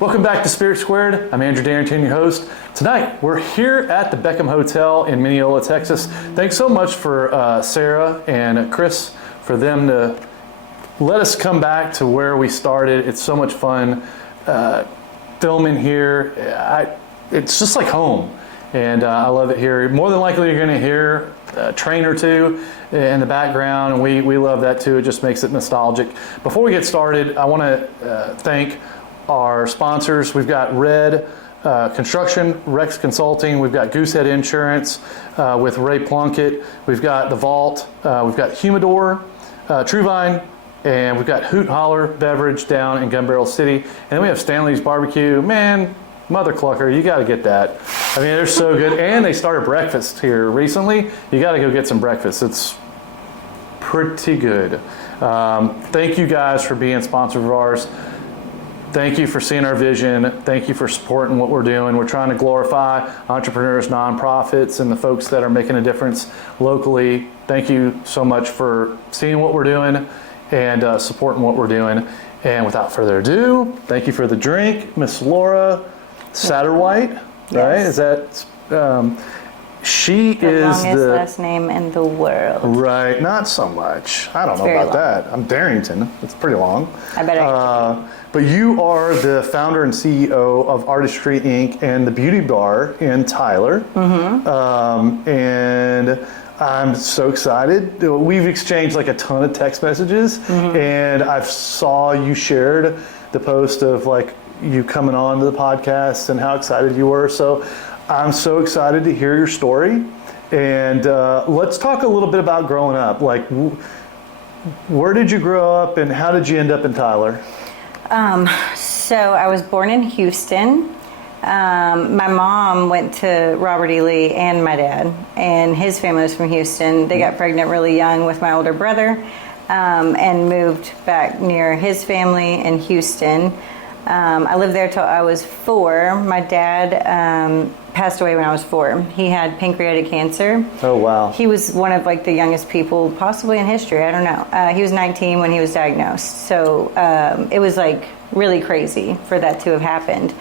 Welcome back to Spirit Squared. I'm Andrew Darrington, your host. Tonight, we're here at the Beckham Hotel in Mineola, Texas. Thanks so much for Sarah and Chris for them to let us come back to where we started. It's so much fun filming here. It's just like home, and I love it here. More than likely, you're going to hear a train or two in the background, and we love that too. It just makes it nostalgic. Before we get started, I want to thank our sponsors. We've got Red Construction, Rex Consulting. We've got Goosehead Insurance with Ray Plunkett. We've got The Vault. We've got Humidor, Truevine, and we've got Hoot Holler Beverage down in Gun Barrel City. And then we have Stanley's Barbecue. Man, mother clucker, you got to get that. I mean, they're so good. And they started breakfast here recently. You got to go get some breakfast. It's pretty good. Thank you guys for being sponsors of ours. Thank you for seeing our vision. Thank you for supporting what we're doing. We're trying to glorify entrepreneurs, nonprofits, and the folks that are making a difference locally. Thank you so much for seeing what we're doing and supporting what we're doing. And without further ado, thank you for the drink, Miss Laura Satterwhite, right? Yes. Is that, she the is longest the last name in the world. Right, not so much. I don't know very about long. that. I'm Darrington. It's pretty long. I bet I But you are the founder and CEO of Artistry Inc. and the Beauty Bar in Tyler. Mm-hmm. And I'm so excited. We've exchanged like a ton of text messages, and I saw you shared the post of like you coming on to the podcast and how excited you were. So I'm so excited to hear your story. And let's talk a little bit about growing up. Like, where did you grow up and how did you end up in Tyler? So I was born in Houston. My mom went to Robert E. Lee and my dad, and his family was from Houston. They got pregnant really young with my older brother and moved back near his family in Houston. I lived there till I was 4. My dad passed away when I was 4. He had pancreatic cancer. Oh, wow. He was one of like the youngest people possibly in history. I don't know. He was 19 when he was diagnosed. So it was like really crazy for that to have happened.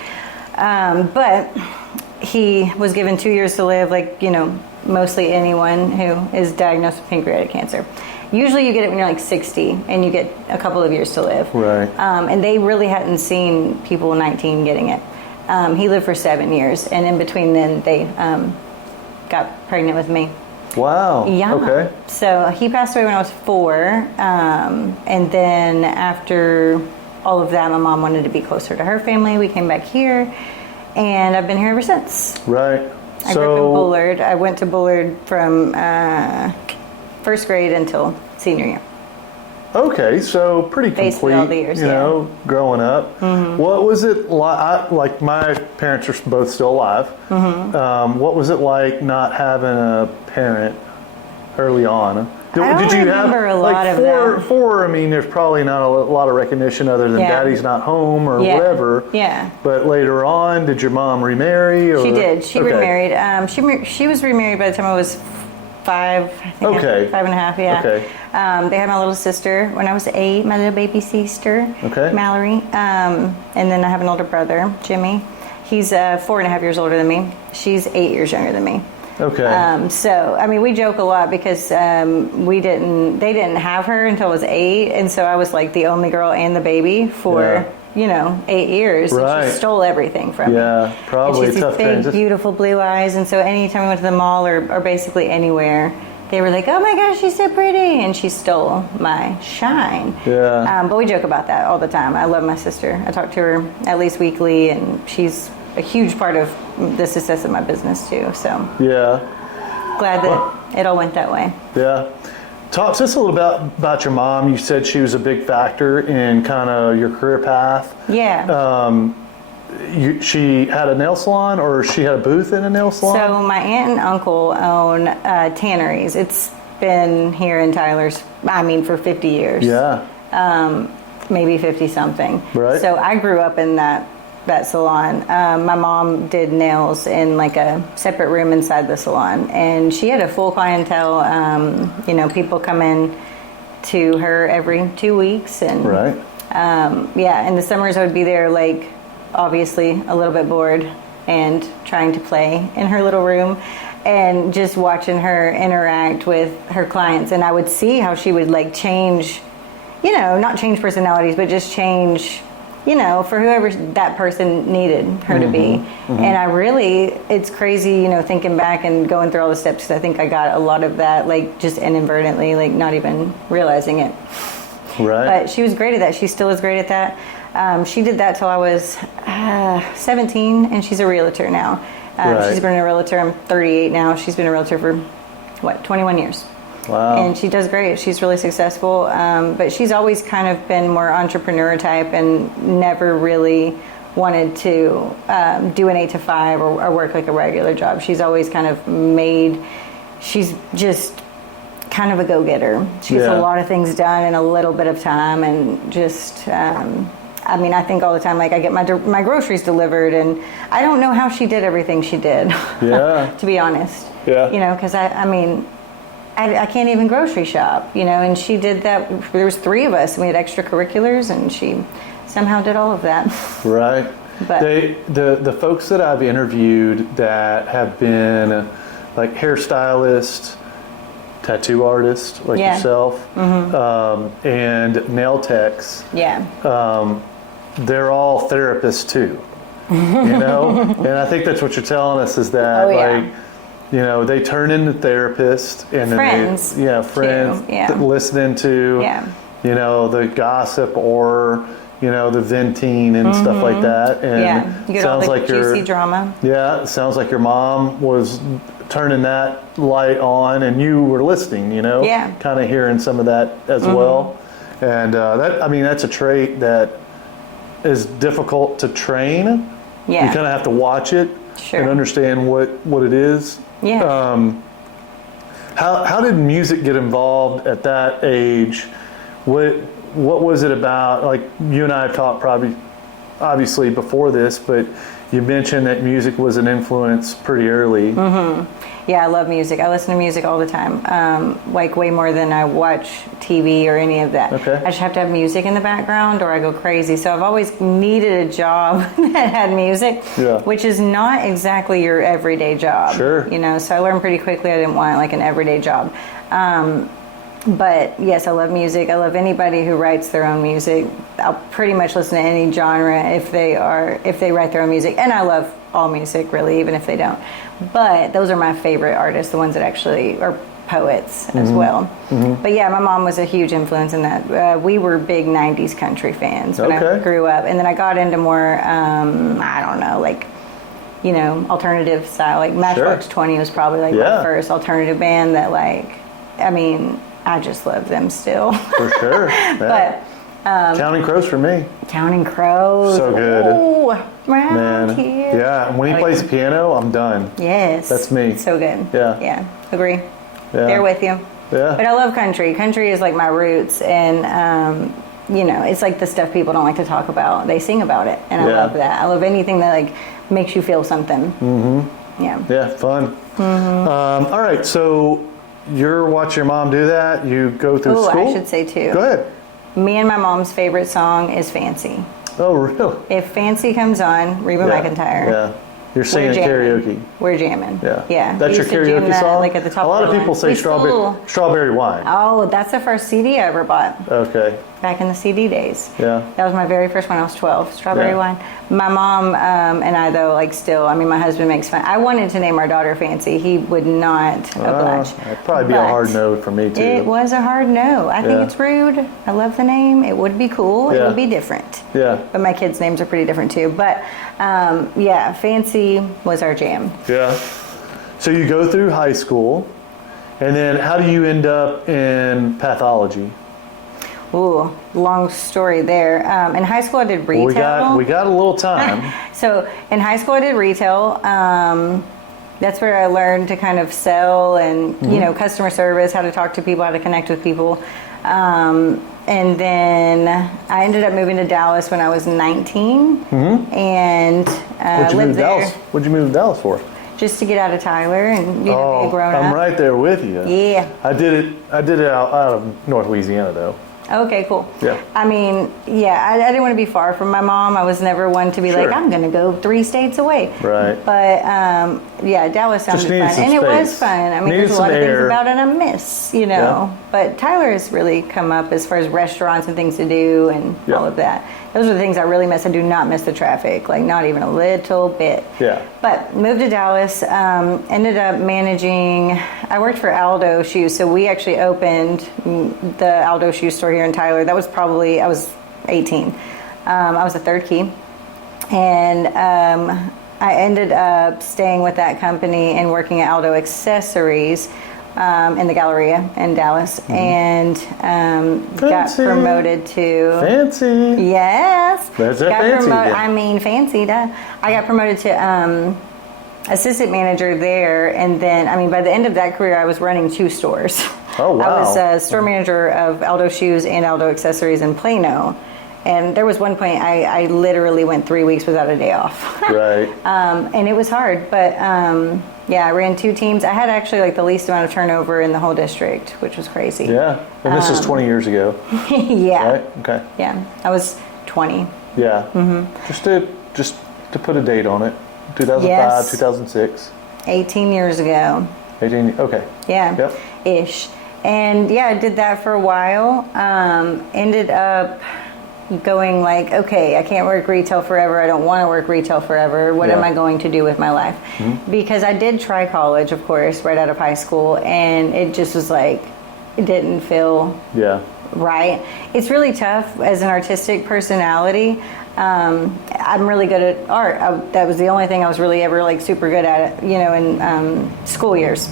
But he was given 2 years to live, like, you know, mostly anyone who is diagnosed with pancreatic cancer. Usually you get it when you're like 60 and you get a couple of years to live. Right. And they really hadn't seen people 19 getting it. He lived for 7 years, and in between then they got pregnant with me. Wow. Yeah. Okay. So he passed away when I was 4, and then after all of that, my mom wanted to be closer to her family. We came back here, and I've been here ever since. Right. I grew up in Bullard. I went to Bullard from first grade until senior year. Okay, so pretty Basically complete, all the years, you know, growing up. Mm-hmm. What was it like? Like, my parents are both still alive. Mm-hmm. What was it like not having a parent early on? I don't remember a lot of that. Four, I mean, there's probably not a lot of recognition other than daddy's not home or whatever. Yeah. But later on, did your mom remarry? Or? She did. She remarried. She was remarried by the time I was 5, I think. Okay. 5.5, yeah. Okay. They had my little sister when I was 8, my little baby sister, Okay. Mallory. And then I have an older brother, Jimmy. He's 4.5 years older than me. She's 8 years younger than me. Okay. So, I mean, we joke a lot because they didn't have her until I was 8. And so I was like the only girl and the baby for, 8 years. Right. And she stole everything from me. Yeah, probably and she a has tough these big, transition. beautiful blue eyes. And so anytime we went to the mall or basically anywhere, they were like, oh my gosh, she's so pretty. And she stole my shine. Yeah. But we joke about that all the time. I love my sister. I talk to her at least weekly, and she's a huge part of the success of my business too. So Yeah. glad that it all went that way. Yeah. Talk to us a little bit about your mom. You said she was a big factor in kind of your career path. Yeah. She had a nail salon, or she had a booth in a nail salon? So my aunt and uncle own tanneries. It's been here in Tyler's, for 50 years. Yeah. Maybe 50 something. Right. So I grew up in that salon. My mom did nails in like a separate room inside the salon, and she had a full clientele. People come in to her every 2 weeks, and Right. in the summers I would be there like obviously a little bit bored and trying to play in her little room, and just watching her interact with her clients. And I would see how she would like change, not change personalities, but just change, for whoever that person needed her to be. And I really, it's crazy, thinking back and going through all the steps, 'cause I think I got a lot of that, like just inadvertently, like not even realizing it. Right. But she was great at that. She still is great at that. She did that till I was 17, and she's a realtor now. Right. She's been a realtor. I'm 38 now. She's been a realtor for 21 years. Wow. And she does great. She's really successful. But she's always kind of been more entrepreneur type and never really wanted to do an 8 to 5 or work like a regular job. She's always kind of she's just kind of a go-getter. She gets a lot of things done in a little bit of time, and just I think all the time, like I get my groceries delivered, and I don't know how she did everything she did. Yeah. To be honest. Yeah. Because I can't even grocery shop, and she did that. There was 3 of us, and we had extracurriculars, and she somehow did all of that. Right. But the folks that I've interviewed that have been like hairstylists, tattoo artists like yourself, and nail techs, they're all therapists too. And I think that's what you're telling us, is that they turn into therapists, and friends, then friends listening to the gossip or the venting and stuff like that. And you get all the juicy drama. Yeah, it sounds like your mom was turning that light on, and you were listening, kind of hearing some of that as well. And that's a trait that is difficult to train. Yeah. You kind of have to watch it and understand what it is. Yeah. How did music get involved at that age? What was it about? Like, you and I have talked probably obviously before this, but you mentioned that music was an influence pretty early. Yeah, I love music. I listen to music all the time, like way more than I watch TV or any of that. Okay. I just have to have music in the background or I go crazy. So I've always needed a job that had music, which is not exactly your everyday job. Sure. So I learned pretty quickly I didn't want like an everyday job. But yes, I love music. I love anybody who writes their own music. I'll pretty much listen to any genre if they write their own music. And I love all music, really, even if they don't. But those are my favorite artists, the ones that actually are poets as well. But yeah, my mom was a huge influence in that. We were big 90s country fans when I grew up. And then I got into more, alternative style. Like Matchbox 20 was probably like my first alternative band that I just love them still. For sure. Yeah. But Counting Crows for me. Counting Crows. So good. Oh, man. Here. Yeah, when he plays the piano, I'm done. Yes. That's me. So good. Yeah. Yeah, agree. Yeah. There with you. Yeah. But I love country. Country is like my roots, and it's like the stuff people don't like to talk about. They sing about it, and I love that. I love anything that like makes you feel something. Yeah. Yeah, fun. All right, so you're watching your mom do that. You go through school. I should say too. Go ahead. Me and my mom's favorite song is Fancy. Oh, really? If Fancy comes on, Reba McEntire. Yeah. You're singing karaoke. We're jamming. Yeah. Yeah. That's your karaoke song? Like at the top a lot of the people line. say strawberry wine. Oh, that's the first CD I ever bought. Okay. Back in the CD days. Yeah. That was my very first one. I was 12. Strawberry wine. My mom and I, though, my husband makes fun. I wanted to name our daughter Fancy. He would not oblige. It'd probably be a hard no for me, too. It was a hard no. I think it's rude. I love the name. It would be cool. It would be different. Yeah. But my kids' names are pretty different, too. But, Fancy was our jam. Yeah. So you go through high school, and then how do you end up in pathology? Ooh, long story there. In high school, I did retail. Well, we got a little time. So in high school, I did retail. That's where I learned to kind of sell and, customer service, how to talk to people, how to connect with people. And then I ended up moving to Dallas when I was 19 and lived there. What'd you move to Dallas for? Just to get out of Tyler and be a grown up. I'm right there with you. Yeah. I did it out of North Louisiana though. Okay, cool. Yeah. I mean, yeah, I didn't want to be far from my mom. I was never one to be Sure. like, I'm going to go 3 states away. Right. But yeah, Dallas sounded Just needed fun. some And it was space. fun. I mean, Needed there's a lot some of things air. about it I miss, you know. Yeah. But Tyler has really come up as far as restaurants and things to do and Yeah. all of that. Those are the things I really miss. I do not miss the traffic, like not even a little bit. Yeah. But moved to Dallas, ended up managing, I worked for Aldo Shoes. So we actually opened the Aldo Shoe store here in Tyler. That was probably, I was 18. I was a third key. And I ended up staying with that company and working at Aldo Accessories in the Galleria in Dallas. And got Fancy. promoted to... Fancy. Yes. That's a Got fancy, promoted. yeah. I mean, fancy. Duh. I got promoted to assistant manager there, and then I mean, by the end of that career, I was running 2 stores. Oh, wow. I was store manager of Aldo Shoes and Aldo Accessories in Plano, and there was one point I literally went 3 weeks without a day off. Right. And it was hard, but yeah, I ran 2 teams. I had actually like the least amount of turnover in the whole district, which was crazy. Yeah. And this is 20 years ago, Yeah. right? Okay. Yeah. I was 20. Yeah. Just to put a date on it. 2005, Yes. 2006. 18 years ago. 18. Okay. Yeah. Yep. Ish. And yeah, I did that for a while. Ended up going like, okay, I can't work retail forever. I don't want to work retail forever. What am Yeah. I going to do with my life? Because I did try college, of course, right out of high school, and it just was like, it didn't feel Yeah. right. It's really tough as an artistic personality. I'm really good at art. That was the only thing I was really ever like super good at, you know, in school years.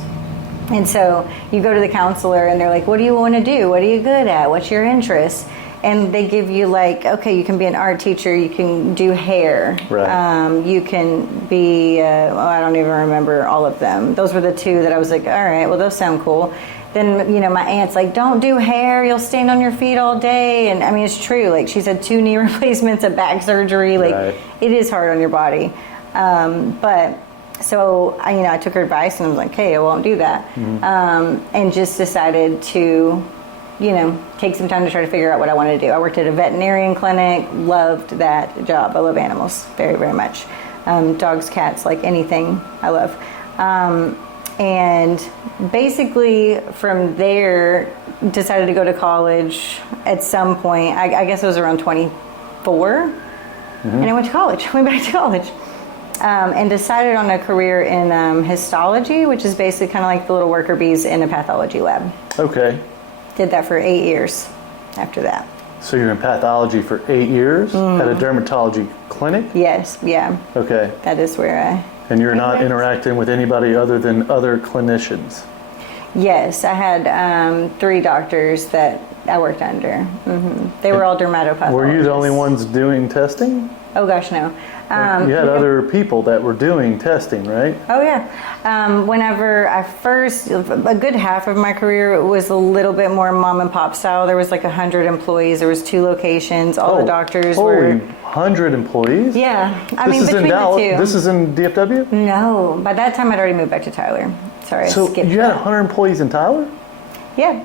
And so you go to the counselor and they're like, what do you want to do? What are you good at? What's your interest? And they give you like, okay, you can be an art teacher. You can do hair. Right. You can be, I don't even remember all of them. Those were the 2 that I was like, all right, well, those sound cool. Then, you know, my aunt's like, don't do hair. You'll stand on your feet all day. And I mean, it's true. Like she said, 2 knee replacements, a back surgery. Like Right. it is hard on your body. But so, I took her advice and I was like, hey, I won't do that. And just decided to, take some time to try to figure out what I wanted to do. I worked at a veterinarian clinic, loved that job. I love animals very, very much. Dogs, cats, like anything I love. And basically from there, decided to go to college at some point. I guess it was around 24. And I went to college, went back to college. And decided on a career in histology, which is basically kind of like the little worker bees in a pathology lab. Okay. Did that for 8 years after that. So you're in pathology for 8 years at a dermatology clinic? Yes, yeah. Okay. That is where I... And you're not interacting with anybody other than other clinicians? Yes, I had 3 doctors that I worked under. They were all dermatopathologists. Were you the only ones doing testing? Oh gosh, no. You had other people that were doing testing, right? Oh yeah. Whenever I first, a good half of my career was a little bit more mom and pop style. There was like 100 employees. There was 2 locations. All the doctors were. 100 employees? Yeah. I mean, This is in between Dallas. the 2. This is in DFW? No. By that time, I'd already moved back to Tyler. Sorry, So I skipped you had that. 100 employees in Tyler? Yeah.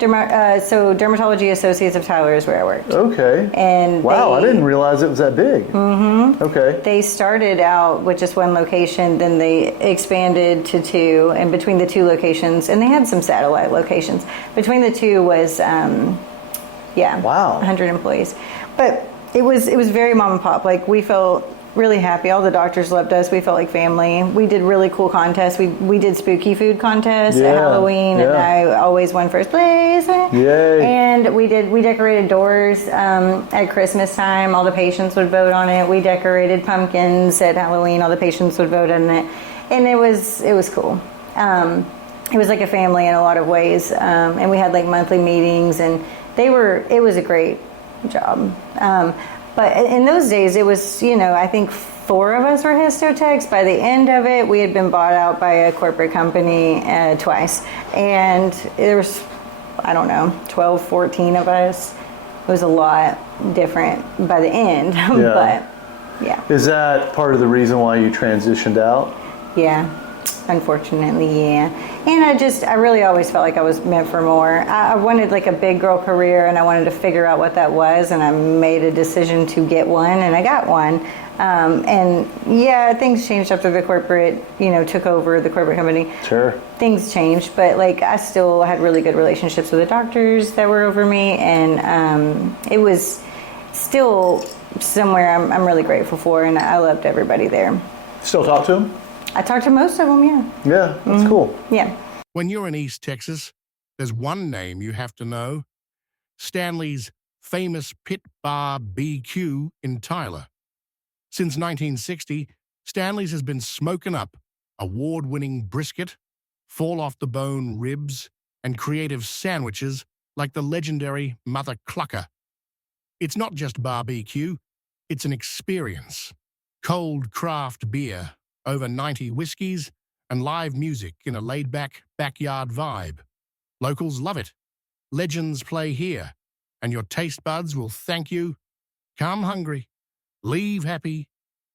So Dermatology Associates of Tyler is where I worked. Okay. And Wow, I they- didn't realize it was that big. Mm-hmm. Okay. They started out with just 1 location, then they expanded to 2, and between the 2 locations, and they had some satellite locations. Between the 2 was, Wow. 100 employees. But it was very mom and pop. Like we felt really happy. All the doctors loved us. We felt like family. We did really cool contests. We did spooky food contests at Yeah, Halloween, and yeah. I always won first place. Yay. And we decorated doors at Christmas time. All the patients would vote on it. We decorated pumpkins at Halloween. All the patients would vote on it, and it was cool. It was like a family in a lot of ways, and we had like monthly meetings, and it was a great job. But in those days, it was, I think 4 of us were histotechs. By the end of it, we had been bought out by a corporate company twice. And there was, I don't know, 12, 14 of us. It was a lot different by the end. Yeah. But, yeah. Is that part of the reason why you transitioned out? Yeah. Unfortunately, yeah. And I really always felt like I was meant for more. I wanted like a big girl career, and I wanted to figure out what that was, and I made a decision to get one, and I got one. And yeah, things changed after the corporate, took over the corporate company. Sure. Things changed, but like I still had really good relationships with the doctors that were over me, and it was still somewhere I'm really grateful for, and I loved everybody there. Still talk to him? I talked to most of them, yeah. Yeah, that's cool. Yeah. When you're in East Texas, there's one name you have to know: Stanley's famous Pit Bar BQ in Tyler. Since 1960, Stanley's has been smoking up award-winning brisket, fall-off-the-bone ribs, and creative sandwiches like the legendary Mother Clucker. It's not just barbecue, it's an experience. Cold craft beer, over 90 whiskeys, and live music in a laid-back backyard vibe. Locals love it. Legends play here, and your taste buds will thank you. Come hungry, leave happy.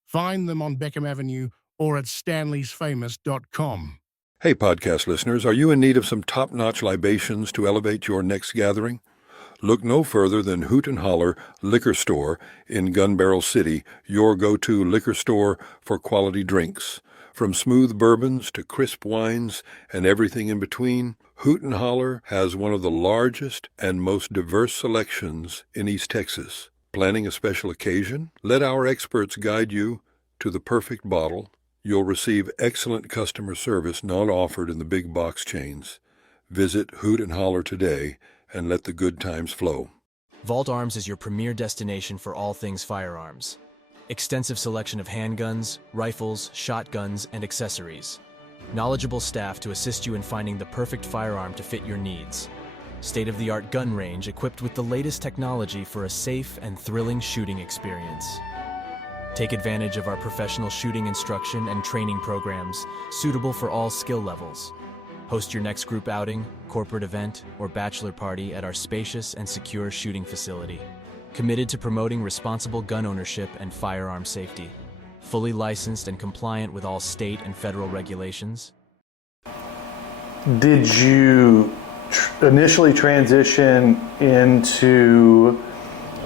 Find them on Beckham Avenue or at stanleysfamous.com. Hey, podcast listeners, are you in need of some top-notch libations to elevate your next gathering? Look no further than Hoot and Holler Liquor Store in Gun Barrel City, your go-to liquor store for quality drinks. From smooth bourbons to crisp wines and everything in between, Hoot and Holler has one of the largest and most diverse selections in East Texas. Planning a special occasion? Let our experts guide you to the perfect bottle. You'll receive excellent customer service not offered in the big box chains. Visit Hoot and Holler today and let the good times flow. Vault Arms is your premier destination for all things firearms. Extensive selection of handguns, rifles, shotguns, and accessories. Knowledgeable staff to assist you in finding the perfect firearm to fit your needs. State-of-the-art gun range equipped with the latest technology for a safe and thrilling shooting experience. Take advantage of our professional shooting instruction and training programs suitable for all skill levels. Host your next group outing, corporate event, or bachelor party at our spacious and secure shooting facility. Committed to promoting responsible gun ownership and firearm safety. Fully licensed and compliant with all state and federal regulations. Did you initially transition into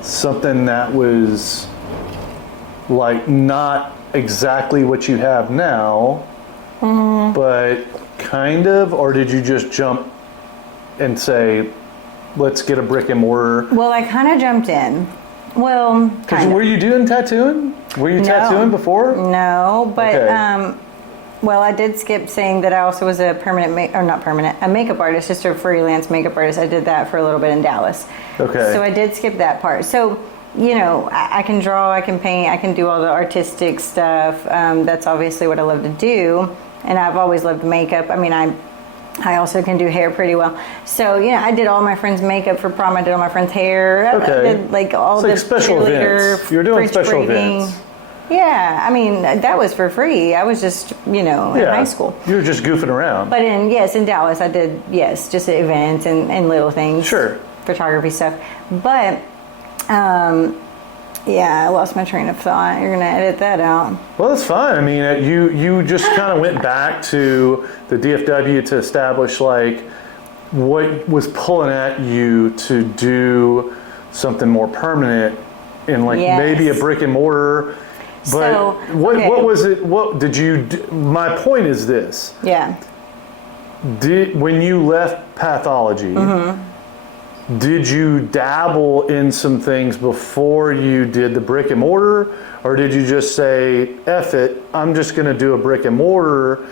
something that was like not exactly what you have now, but kind of, or did you just jump and say, let's get a brick and mortar? Well, I kind of jumped in. Well, kind Were you doing tattooing? Were you tattooing before? No, but Okay. well, I did skip saying that I also was a a makeup artist, just a freelance makeup artist. I did that for a little bit in Dallas. Okay. So I did skip that part. So, I can draw, I can paint, I can do all the artistic stuff. That's obviously what I love to do. And I've always loved makeup. I mean, I also can do hair pretty well. So, I did all my friends' makeup for prom. I did all my friends' hair. Okay. I did like all It's the like special cheerleader, events. You're doing fridge special braiding. events. Yeah, I mean, that was for free. I was just, in high school. You were just goofing around. But in Dallas, I did, just events and little things. Sure. Photography stuff. But, I lost my train of thought. You're going to edit that out. Well, that's fine. I mean, you just kind of went back to the DFW to establish like what was pulling at you to do something more permanent in like maybe a brick and mortar. But So, what was it? What did you do? My point is this. Yeah. When you left pathology, did you dabble in some things before you did the brick and mortar? Or did you just say, F it, I'm just going to do a brick and mortar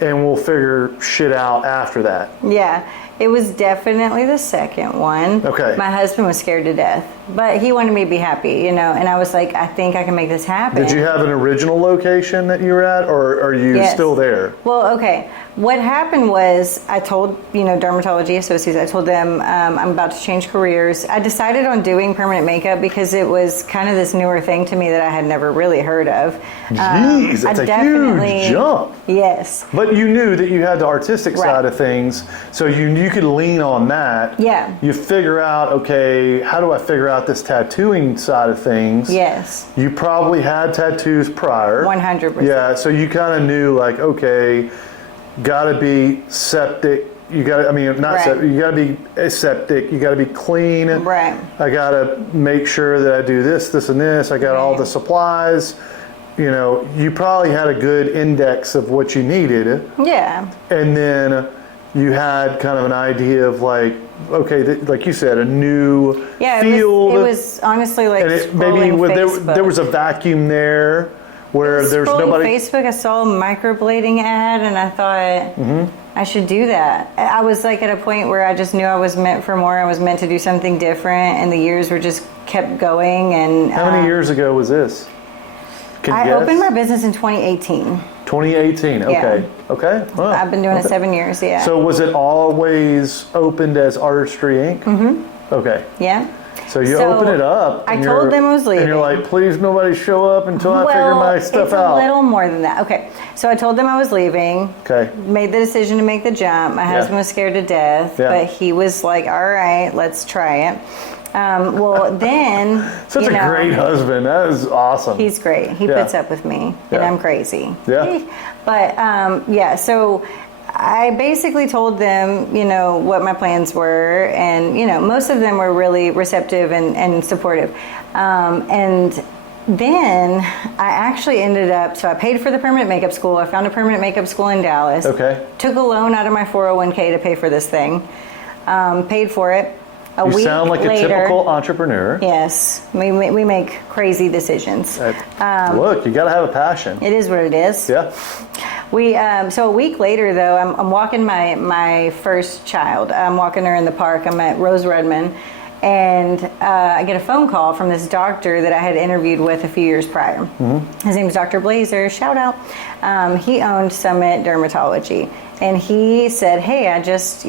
and we'll figure shit out after that? Yeah. It was definitely the second one. Okay. My husband was scared to death, but he wanted me to be happy, and I was like, I think I can make this happen. Did you have an original location that you were at, or are you still there? Well, okay. What happened was I told, Dermatology Associates, I told them I'm about to change careers. I decided on doing permanent makeup because it was kind of this newer thing to me that I had never really heard of. Jeez, that's a huge jump. Yes. But you knew that you had the artistic side of things, so you could lean on that. Yeah. You figure out, okay, how do I figure out this tattooing side of things? Yes. You probably had tattoos prior. 100%. Yeah, so you kind of knew like, okay, got to be septic. You got to, I mean, not Right. septic, you got to be aseptic. You got to be clean. Right. I got to make sure that I do this, this, and this. I got all Right. the supplies. You know, you probably had a good index of what you needed. Yeah. And then you had kind of an idea of like, okay, like you said, a new Yeah, field. it was honestly like and it, scrolling maybe Facebook. there was a vacuum there where there's Scrolling nobody. Facebook, I saw a microblading ad, and I thought I should do that. I was like at a point where I just knew I was meant for more. I was meant to do something different, and the years were just kept going. And How many years ago was this? Can you I guess? opened my business in 2018. 2018. Okay. Yeah. Okay. Wow. I've been doing it 7 years. Yeah. So was it always opened as Artistry Inc.? Mm-hmm. Okay. yeah. So you So, open it up. I and told you're- them I was And you're leaving. like, please nobody show up until I figure my stuff it's out. a little more than that. Okay. So I told them I was leaving. Okay. Made the decision to make the jump. My husband was scared to death, Yeah. but he was like, all right, let's try it. Well, then, Such you a know, great husband. That is awesome. He's great. He Yeah. puts up with me, and Yeah. I'm crazy. Yeah. But yeah, so I basically told them, you know, what my plans were, and you know, most of them were really receptive and supportive. And then I actually ended up, so I paid for the permanent makeup school. I found a permanent makeup school in Dallas. Okay. Took a loan out of my 401k to pay for this thing. Paid for it. A You week sound like later, a typical entrepreneur. Yes, we make crazy decisions. Look, you got to have a passion. It is what it is. Yeah. We so a week later though, I'm walking my first child. I'm walking her in the park. I'm at Rose Redmond, and I get a phone call from this doctor that I had interviewed with a few years prior. Mm-hmm. His name's Dr. Blazer. Shout out. He owned Summit Dermatology. And he said, hey, I just,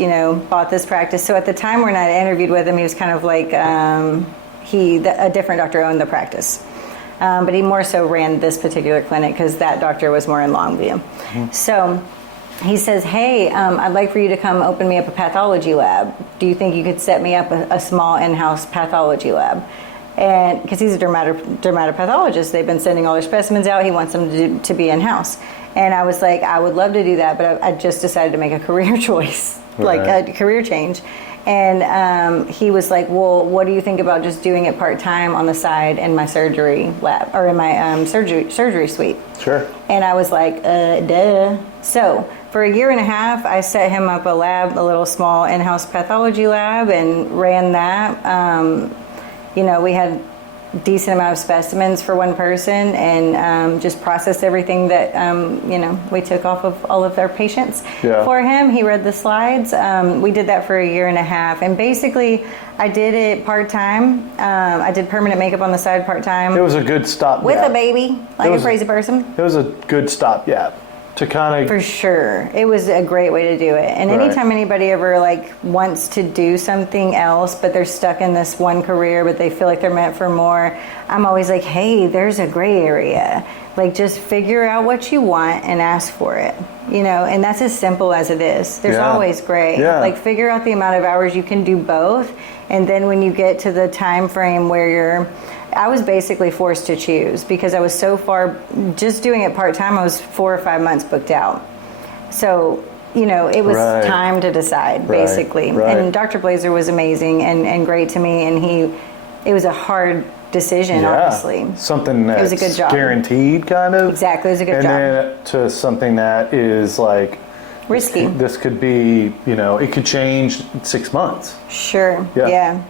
bought this practice. So at the time when I interviewed with him, he was kind of like, a different doctor owned the practice. But he more so ran this particular clinic because that doctor was more in Longview. Mm-hmm. So he says, hey, I'd like for you to come open me up a pathology lab. Do you think you could set me up a small in-house pathology lab? And because he's a dermatopathologist, they've been sending all their specimens out. He wants them to be in-house. And I was like, I would love to do that, but I just decided to make a career choice, like a career change. And he was like, well, what do you think about just doing it part-time on the side in my surgery lab, or in my surgery suite? Sure. And I was like, duh. So for a year and a half, I set him up a lab, a little small in-house pathology lab, and ran that. We had decent amount of specimens for one person, and just processed everything that we took off of all of our patients for him. He read the slides. We did that for a year and a half, and basically I did it part-time. I did permanent makeup on the side part-time. It was a good stop with a baby, like a crazy person. It was a good stopgap to kind of... For sure. It was a great way to do it. And anytime anybody ever wants to do something else, but they're stuck in this one career, but they feel like they're meant for more, I'm always like, hey, there's a gray area. Just figure out what you want and ask for it. And that's as simple as it is. There's always gray. Yeah. Figure out the amount of hours you can do both. And then when you get to the time frame where I was basically forced to choose because I was so far, just doing it part-time, I was 4 or 5 months booked out. So, it was time to decide, basically. Right. And Dr. Blazer was amazing and great to me, and it was a hard decision, honestly. Something that's it was a good job. Guaranteed, kind of. Exactly, it was a good job. And then to something that is risky. This could be, it could change in 6 months. Sure, Yeah.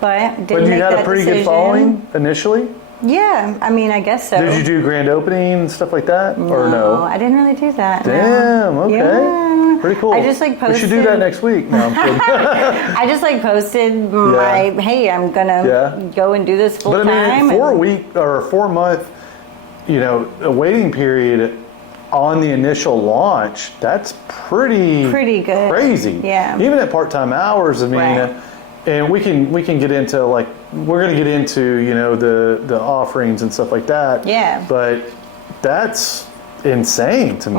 But you had a pretty good following initially? Yeah, I guess so. Did you do grand opening and stuff like that? Or no? I didn't really do that. Damn, no. okay. Yeah. Pretty cool. I just posted. We should do that next week. No, I'm kidding. I just posted my, hey, I'm gonna go and do this full time. But 4 week or 4 month, a waiting period on the initial launch, that's pretty good. Crazy. Yeah. Even at part-time hours, and we can get into we're going to get into the offerings and stuff like that. Yeah. But that's insane to me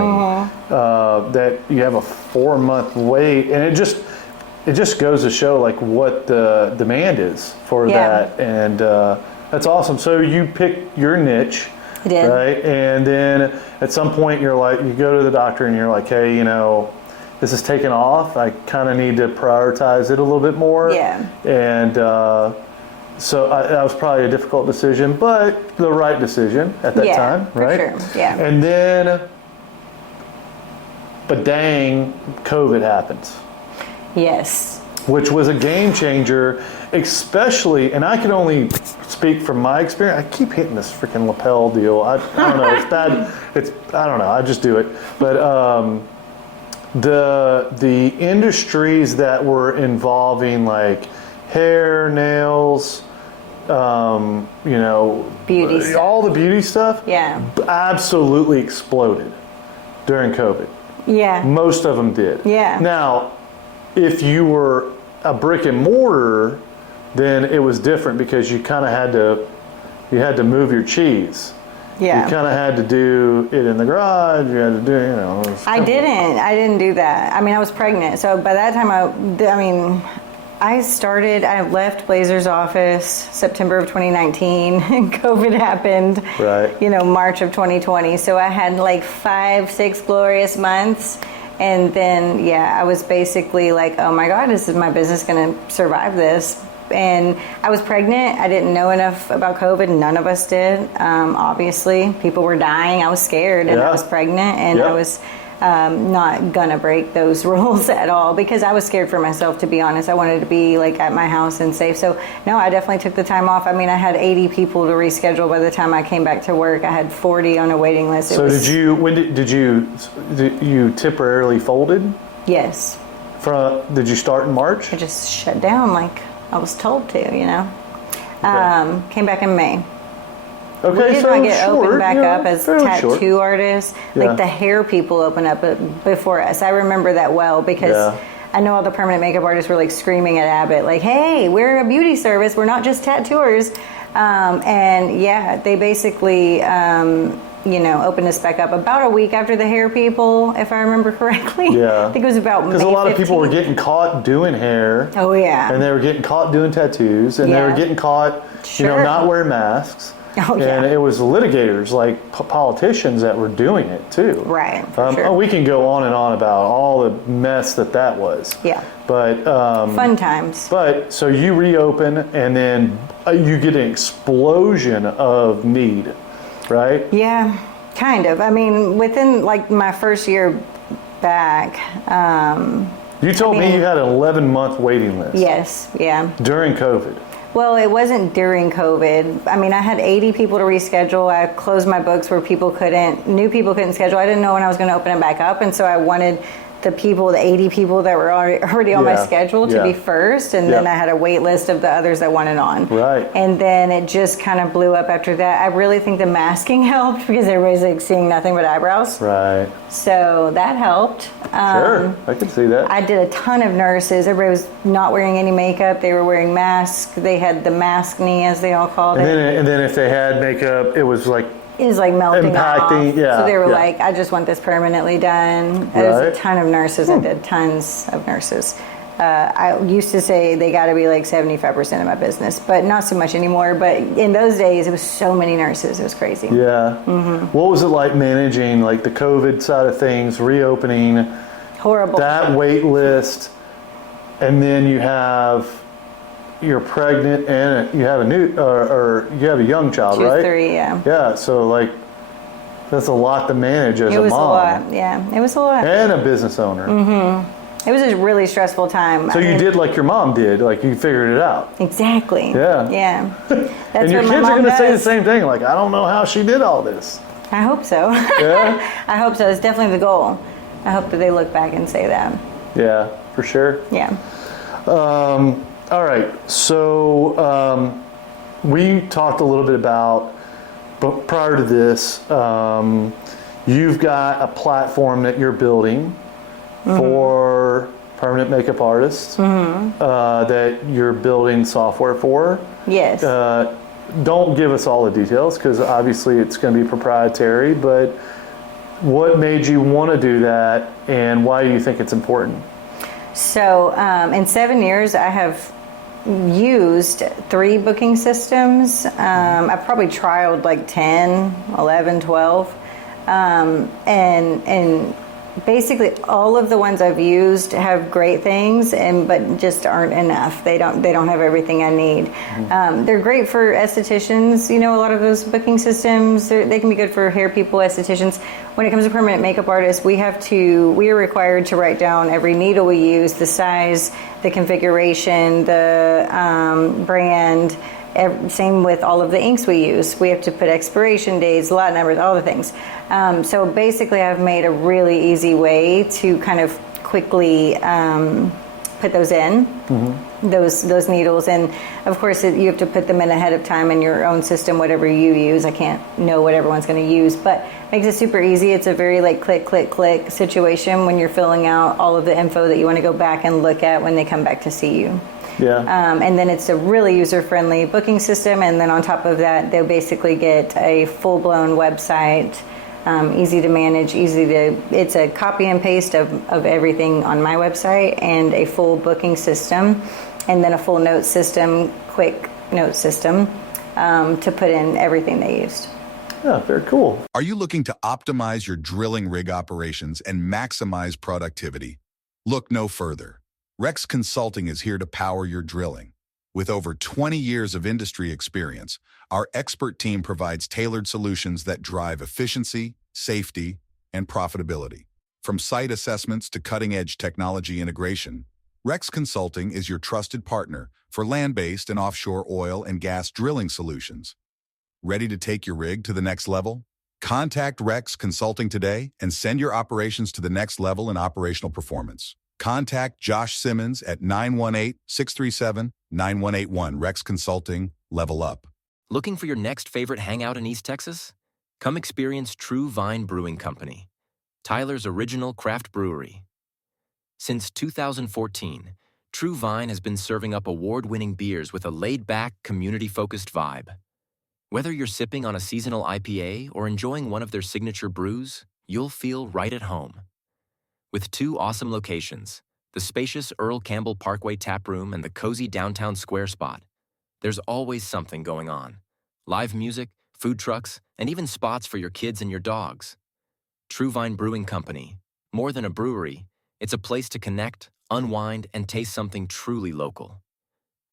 that you have a 4 month wait, and it just goes to show what the demand is for that, and that's awesome. So you pick your niche. I did. Right? And then at some point you go to the doctor and you're like, hey, this is taking off. I kind of need to prioritize it a little bit more. Yeah. And so that was probably a difficult decision, but the right decision at that time, right? For sure. Yeah. And then, but dang, COVID happens. Yes. Which was a game changer, especially, and I can only speak from my experience. I keep hitting this freaking lapel deal. I don't know. It's bad. I don't know. I just do it. But the industries that were involving like hair, nails, beauty stuff. all the beauty stuff, absolutely exploded during COVID. Yeah. Most of them did. Yeah. Now, if you were a brick and mortar, then it was different because you kind of had to move your cheese. Yeah. You kind of had to do it in the garage. You had to do, I didn't do that. I mean, I was pregnant. So by that time, I left Blazer's office September of 2019 and COVID happened, right. March of 2020. So I had like 5-6 glorious months. And then, I was basically like, oh my God, is my business going to survive this? And I was pregnant. I didn't know enough about COVID. None of us did. Obviously, people were dying. I was scared, and I was pregnant, and I was not gonna break those rules at all because I was scared for myself. To be honest, I wanted to be like at my house and safe. So no, I definitely took the time off. I mean, I had 80 people to reschedule by the time I came back to work. I had 40 on a waiting list. So did you temporarily folded? Yes. Did you start in March? I just shut down like I was told to, Came back in May. Okay, we did not get opened back up as tattoo artists. Yeah. Like the hair people opened up before us. I remember that well because I know all the permanent makeup artists were like screaming at Abbott, like, hey, we're a beauty service. We're not just tattooers. They basically, opened us back up about a week after the hair people, if I remember correctly. Yeah. I think it was about May 15th. Because a lot of people were getting caught doing hair. Oh, yeah. And they were getting caught doing tattoos. And they were getting caught, not wearing masks. Oh, yeah. And it was litigators, like politicians that were doing it too. Right. Sure. We can go on and on about all the mess that was. Yeah. But fun times. But so you reopen and then you get an explosion of need, right? Yeah, kind of. I mean, within like my first year back. You told me you had an 11-month waiting list. Yes. Yeah. During COVID. Well, it wasn't during COVID. I mean, I had 80 people to reschedule. I closed my books where new people couldn't schedule. I didn't know when I was going to open it back up. And so I wanted the 80 people that were already on my schedule to be first. And then I had a wait list of the others that wanted on. Right. And then it just kind of blew up after that. I really think the masking helped because everybody's like seeing nothing but eyebrows. Right. So that helped. Sure, I can see that. I did a ton of nurses. Everybody was not wearing any makeup. They were wearing masks. They had the mask knee, as they all called it. And then if they had makeup, it was like melting impacting, off. yeah. So they were like, I just want this permanently done. There was a ton of nurses. I did tons of nurses. I used to say they got to be like 75% of my business, but not so much anymore. But in those days, it was so many nurses. It was crazy. Yeah. Mm-hmm. What was it like managing like the COVID side of things, reopening? Horrible. That wait list, and then you're pregnant and you have you have a young child, right? 3, yeah. Yeah. So like, that's a lot to manage as a mom. It was a lot. Yeah, it was a lot. And a business owner. Mm-hmm. It was a really stressful time. So you did like your mom did, like you figured it out. Exactly. Yeah. Yeah. And your kids are going to say the same thing, like, I don't know how she did all this. I hope so. Yeah? I hope so. It's definitely the goal. I hope that they look back and say that. Yeah, for sure. Yeah. All right. So we talked a little bit about, but prior to this, you've got a platform that you're building for permanent makeup artists that you're building software for. Yes. Don't give us all the details because obviously it's going to be proprietary, but what made you want to do that and why do you think it's important? So in 7 years, I have used 3 booking systems. I've probably trialed like 10, 11, 12. And basically all of the ones I've used have great things, but just aren't enough. They don't have everything I need. They're great for estheticians. You know, a lot of those booking systems, they can be good for hair people, estheticians. When it comes to permanent makeup artists, we are required to write down every needle we use, the size, the configuration, the brand. Same with all of the inks we use. We have to put expiration dates, lot numbers, all the things. So basically I've made a really easy way to kind of quickly put those in, those needles. And of course you have to put them in ahead of time in your own system, whatever you use. I can't know what everyone's going to use, but makes it super easy. It's a very like click, click, click situation when you're filling out all of the info that you want to go back and look at when they come back to see you. Yeah. And then it's a really user-friendly booking system, and then on top of that, they'll basically get a full-blown website, easy to manage, it's a copy and paste of everything on my website, and a full booking system, and then a full note system, quick note system, to put in everything they used. Yeah, very cool. Are you looking to optimize your drilling rig operations and maximize productivity? Look no further. Rex Consulting is here to power your drilling. With over 20 years of industry experience, our expert team provides tailored solutions that drive efficiency, safety, and profitability. From site assessments to cutting-edge technology integration, Rex Consulting is your trusted partner for land-based and offshore oil and gas drilling solutions. Ready to take your rig to the next level? Contact Rex Consulting today and send your operations to the next level in operational performance. Contact Josh Simmons at 918-637-9181. Rex Consulting, level up. Looking for your next favorite hangout in East Texas? Come experience True Vine Brewing Company, Tyler's original craft brewery. Since 2014, True Vine has been serving up award-winning beers with a laid-back, community-focused vibe. Whether you're sipping on a seasonal IPA or enjoying one of their signature brews, you'll feel right at home. With 2 awesome locations, the spacious Earl Campbell Parkway Tap Room and the cozy downtown square spot, there's always something going on. Live music, food trucks, and even spots for your kids and your dogs. True Vine Brewing Company, more than a brewery, it's a place to connect, unwind, and taste something truly local.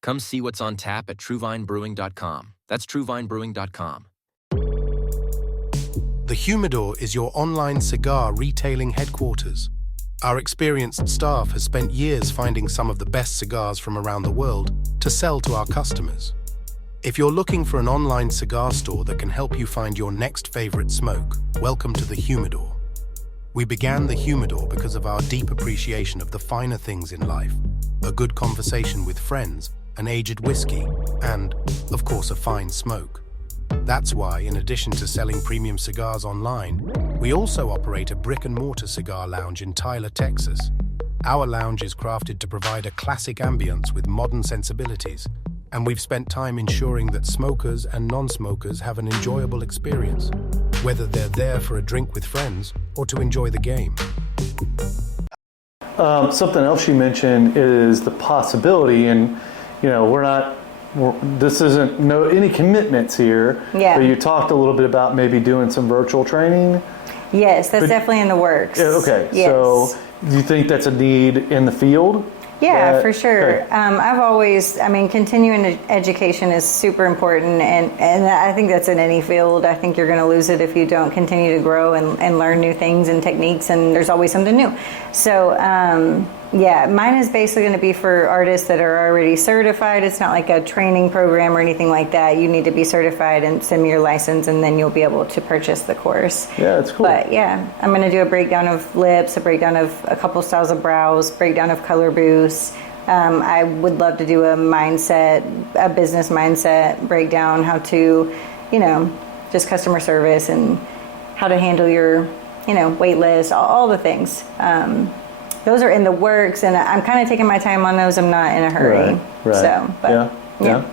Come see what's on tap at truevinebrewing.com. That's truevinebrewing.com. The Humidor is your online cigar retailing headquarters. Our experienced staff has spent years finding some of the best cigars from around the world to sell to our customers. If you're looking for an online cigar store that can help you find your next favorite smoke, welcome to the Humidor. We began the Humidor because of our deep appreciation of the finer things in life, a good conversation with friends, an aged whiskey, and, of course, a fine smoke. That's why, in addition to selling premium cigars online, we also operate a brick-and-mortar cigar lounge in Tyler, Texas. Our lounge is crafted to provide a classic ambience with modern sensibilities, and we've spent time ensuring that smokers and non-smokers have an enjoyable experience, whether they're there for a drink with friends or to enjoy the game. Something else you mentioned is the possibility, and this isn't any commitments here. Yeah. But you talked a little bit about maybe doing some virtual training. Yes, that's definitely in the works. Okay. Yes. So do you think that's a need in the field? Yeah, for sure. Okay. Continuing education is super important, and I think that's in any field. I think you're going to lose it if you don't continue to grow and learn new things and techniques, and there's always something new. So, mine is basically going to be for artists that are already certified. It's not like a training program or anything like that. You need to be certified and send me your license, and then you'll be able to purchase the course. Yeah, that's cool. But yeah, I'm going to do a breakdown of lips, a breakdown of a couple styles of brows, breakdown of color boosts. I would love to do a business mindset breakdown, how to, just customer service and how to handle your, wait list, all the things. Those are in the works, and I'm kind of taking my time on those. I'm not in a hurry. Right. So, but, yeah.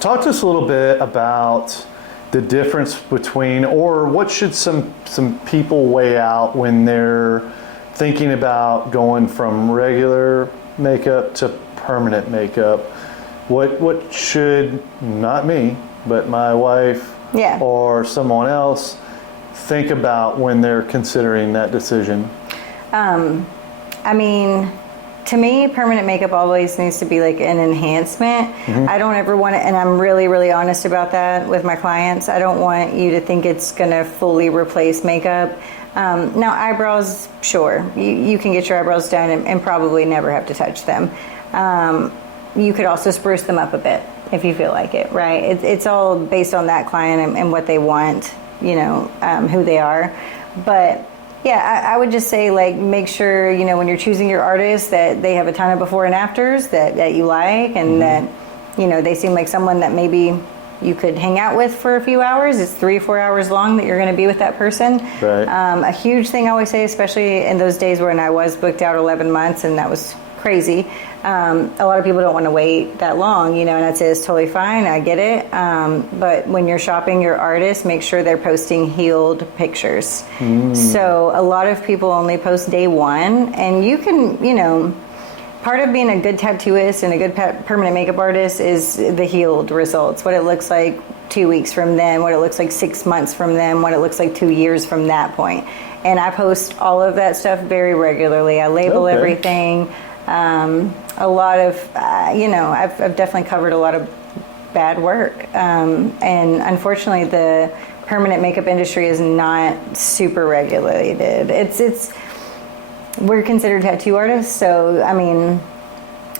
Talk to us a little bit about the difference between, or what should some people weigh out when they're thinking about going from regular makeup to permanent makeup, what should, not me, but my wife or someone else think about when they're considering that decision? I mean, to me, permanent makeup always needs to be like an enhancement. I don't ever want to, and I'm really, really honest about that with my clients. I don't want you to think it's going to fully replace makeup. Now, eyebrows, sure, you can get your eyebrows done and probably never have to touch them. You could also spruce them up a bit if you feel like it, right? It's all based on that client and what they want, you know, who they are. But yeah, I would just say, like, make sure, you know, when you're choosing your artist that they have a ton of before and afters that you like, and that, you know, they seem like someone that maybe you could hang out with for a few hours. It's 3-4 hours long that you're going to be with that person. Right. A huge thing I always say, especially in those days when I was booked out 11 months and that was crazy. A lot of people don't want to wait that long, you know, and I'd say it's totally fine. I get it. But when you're shopping your artist, make sure they're posting healed pictures. So a lot of people only post day one, and you can, you know, part of being a good tattooist and a good permanent makeup artist is the healed results, what it looks like 2 weeks from then, what it looks like 6 months from then, what it looks like 2 years from that point. And I post all of that stuff very regularly. I label everything. A lot of, you know, I've definitely covered a lot of bad work. And unfortunately, the permanent makeup industry is not super regulated. We're considered tattoo artists, so, I mean,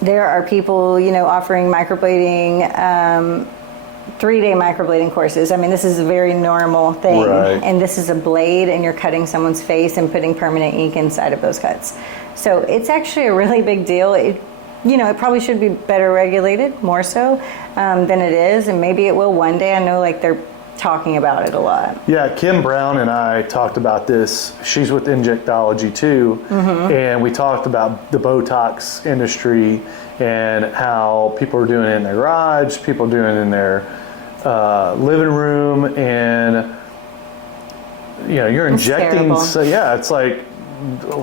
there are people, you know, offering microblading, 3-day microblading courses. I mean, this is a very normal thing. Right. And this is a blade, and you're cutting someone's face and putting permanent ink inside of those cuts. So it's actually a really big deal. You know, it probably should be better regulated, more so than it is, and maybe it will one day. I know, like, they're talking about it a lot. Yeah, Kim Brown and I talked about this. She's with Injectology too, and we talked about the Botox industry and how people are doing it in their garage, people doing it in their living room, and, you know, you're injecting. So yeah, it's like,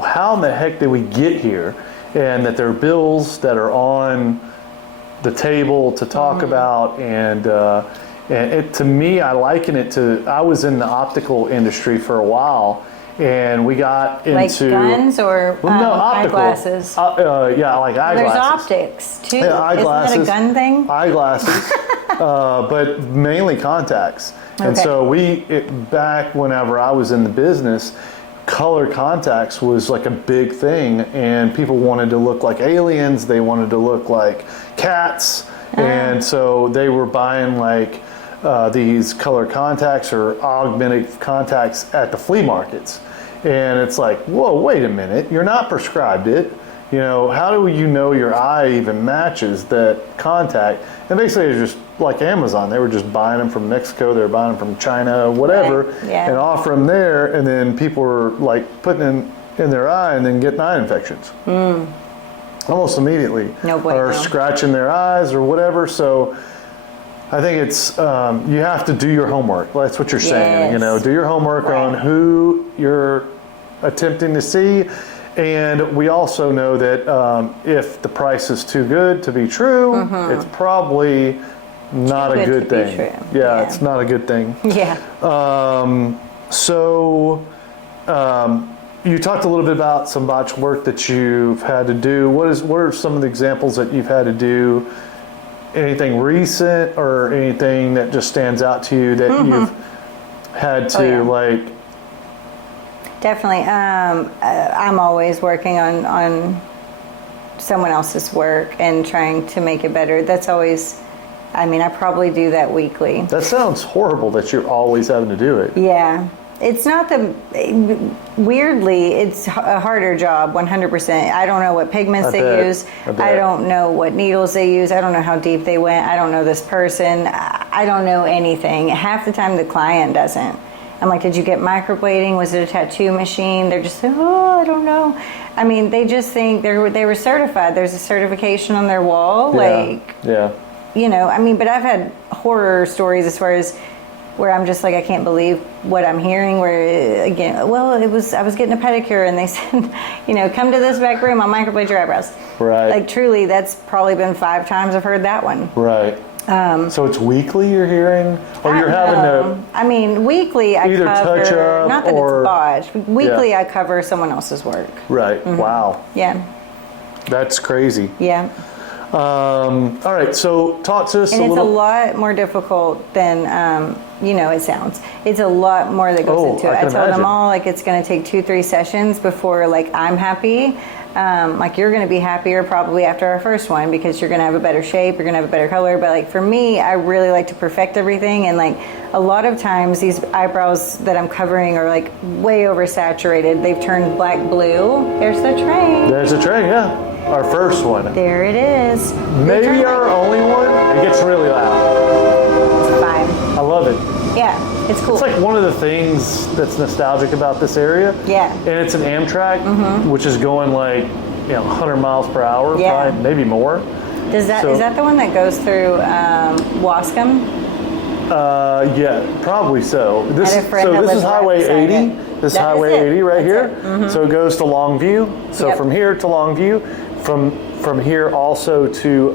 how in the heck did we get here? And that there are bills that are on the table to talk about, and it, to me, I liken it to, I was in the optical industry for a while, and we got into... Like guns or no, optical. eyeglasses? Yeah, like eyeglasses. There's optics, too. Yeah, eyeglasses. Isn't that a gun thing? Eyeglasses, but mainly contacts. And so back whenever I was in the business, color contacts was like a big thing, and people wanted to look like aliens, they wanted to look like cats, and so they were buying like these color contacts or augmented contacts at the flea markets. And it's like, whoa, wait a minute, you're not prescribed it. You know, how do you know your eye even matches that contact? And basically it's just like Amazon. They were just buying them from Mexico, they were buying them from China, whatever, and offer them there, and then people were like putting them in their eye and then getting eye infections. Almost immediately. Or scratching their eyes or whatever. So I think it's, you have to do your homework. That's what you're saying. You know, do your homework on who you're attempting to see. And we also know that if the price is too good to be true, it's probably not a good thing. Yeah, it's not a good thing. Yeah. You talked a little bit about some botch work that you've had to do. What are some of the examples that you've had to do? Anything recent or anything that just stands out to you that you've had to like? Definitely. I'm always working on someone else's work and trying to make it better. That's always, I mean, I probably do that weekly. That sounds horrible that you're always having to do it. Yeah. It's not weirdly, it's a harder job, 100%. I don't know what pigments they use. I don't know what needles they use. I don't know how deep they went. I don't know this person. I don't know anything. Half the time the client doesn't. I'm like, did you get microblading? Was it a tattoo machine? They're just, oh, I don't know. I mean, they just think they were certified. There's a certification on their wall. You know, I mean, but I've had horror stories as far as where I'm just like, I can't believe what I'm hearing. Where again, I was getting a pedicure and they said, come to this back room, I'll microblade your eyebrows. Right. Like truly, that's probably been 5 times I've heard that one. Right. So it's weekly you're hearing, or you're having to. I mean, weekly I either cover. touch up not that or- it's botched. Weekly I cover someone else's work. Right. Wow. Yeah. That's crazy. Yeah. All right. So talk to us And a it's little. a lot more difficult than it sounds. It's a lot more that goes into it. I can I told imagine. them all it's going to take 2-3 sessions before I'm happy. You're going to be happier probably after our first one because you're going to have a better shape, you're going to have a better color. But for me, I really like to perfect everything, and a lot of times these eyebrows that I'm covering are way oversaturated. They've turned black blue. There's the train. There's a train. Yeah. Our first one. There it is. Maybe our only one. It gets really loud. It's fine. I love it. Yeah, it's cool. It's one of the things that's nostalgic about this area. Yeah. And it's an Amtrak, which is going 100 miles per hour, Yeah. probably, maybe more. Is that the one that goes through Wascom? Yeah, probably so. This I had a friend that is lives right Highway beside 80. it. This is That is Highway it. 80 right That's here. it. Mm-hmm. So it goes to Longview. So Yep. from here to Longview, from here also to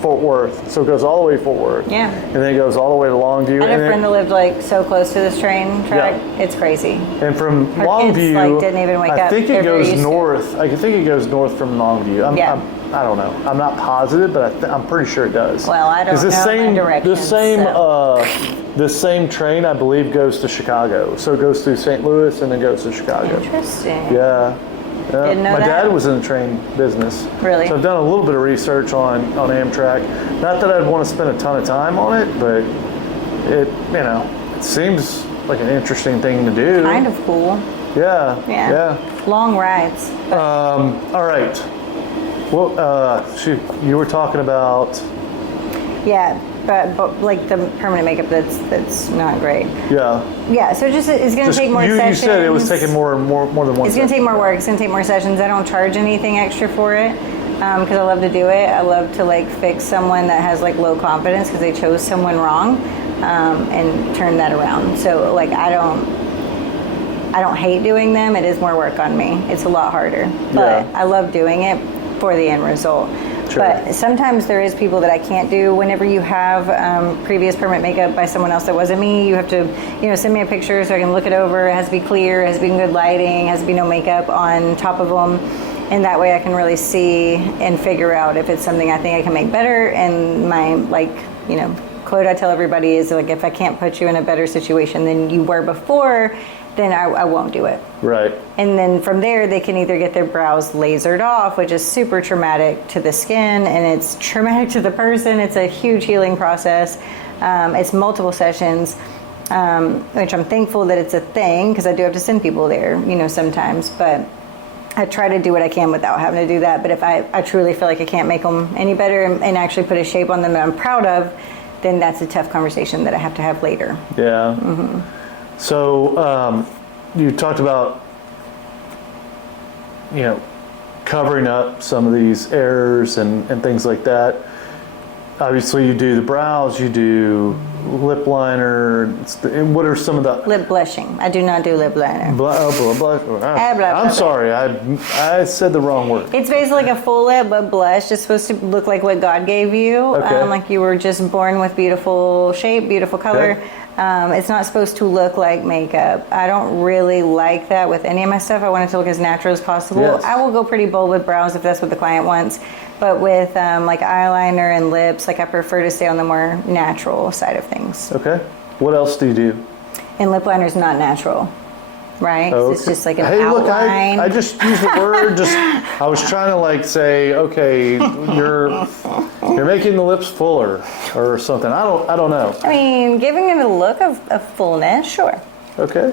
Fort Worth. So it goes all the way to Fort Worth. Yeah. And then it goes all the way to Longview. I had and a friend that lived so close to this train track. Yeah. It's crazy. And from Her Longview, kids, didn't even wake I up. think They're it very goes used to it. north. I think it goes north from Longview. I don't know. I'm not positive, but I'm pretty sure it does. Well, I don't 'Cause know my directions, This same train, I believe, goes to Chicago. So it goes through St. Louis and then goes to Chicago. Interesting. Yeah. Yeah. Didn't know My that. dad was in the train business. Really? So I've done a little bit of research on Amtrak. Not that I'd want to spend a ton of time on it, but it seems like an interesting thing to do. Kind of cool. Yeah. Yeah. Yeah. Long rides. All right. Well, shoot, you were talking about. Yeah, but the permanent makeup that's not great. Yeah. Yeah, so it's going to take more you sessions. You said it was taking more than one. It's going to take more work. It's going to take more sessions. I don't charge anything extra for it because I love to do it. I love to fix someone that has low confidence because they chose someone wrong and turn that around. So I don't hate doing them. It is more work on me. It's a lot harder, but I love doing it for the end result. Sure. But sometimes there is people that I can't do. Whenever you have previous permanent makeup by someone else that wasn't me, you have to, send me a picture so I can look it over. It has to be clear. It has to be good lighting. It has to be no makeup on top of them. And that way I can really see and figure out if it's something I think I can make better. And my, quote I tell everybody is if I can't put you in a better situation than you were before, then I won't do it. Right. And then from there, they can either get their brows lasered off, which is super traumatic to the skin, and it's traumatic to the person. It's a huge healing process. It's multiple sessions, which I'm thankful that it's a thing, because I do have to send people there, sometimes. But I try to do what I can without having to do that. But if I truly feel like I can't make them any better and actually put a shape on them that I'm proud of, then that's a tough conversation that I have to have later. Yeah. Mm-hmm. So you talked about, covering up some of these errors and things like that. Obviously, you do the brows, you do lip liner. And what are some of the Lip blushing. I do not do lip liner. I'm sorry, I said the wrong word. It's basically like a full lip, but blush. It's supposed to look like what God gave you. Okay. Like you were just born with beautiful shape, beautiful color. Okay. It's not supposed to look like makeup. I don't really like that with any of my stuff. I want it to look as natural as possible. Yes. I will go pretty bold with brows if that's what the client wants. But with eyeliner and lips, I prefer to stay on the more natural side of things. Okay. What else do you do? And lip liner is not natural, right? Oh, It's just like an hey, outline. look, I just used the word. I was trying to say, okay, you're making the lips fuller or something. I don't know. I mean, giving it a look of fullness, sure. Okay.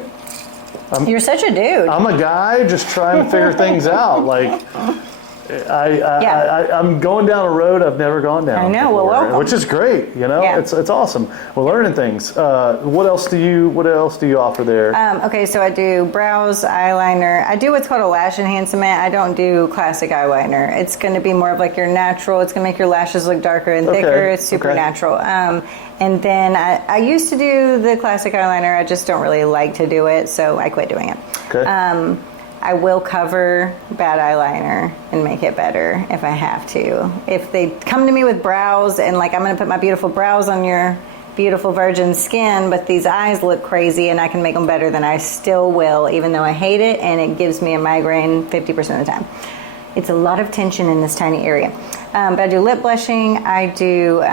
You're such a dude. I'm a guy just trying to figure things out. I'm going down a road I've never gone down. I know. Before, Well, welcome. which is great. You know, Yeah. it's awesome. We're learning things. What else do you offer there? Okay, so I do brows, eyeliner. I do what's called a lash enhancement. I don't do classic eyeliner. It's going to be more of like your natural. It's going to make your lashes look darker and thicker. It's super natural. And then I used to do the classic eyeliner. I just don't really like to do it, so I quit doing it. Okay. I will cover bad eyeliner and make it better if I have to. If they come to me with brows and like, I'm going to put my beautiful brows on your beautiful virgin skin, but these eyes look crazy and I can make them better, then I still will, even though I hate it, and it gives me a migraine 50% of the time. It's a lot of tension in this tiny area. But I do lip blushing. I do,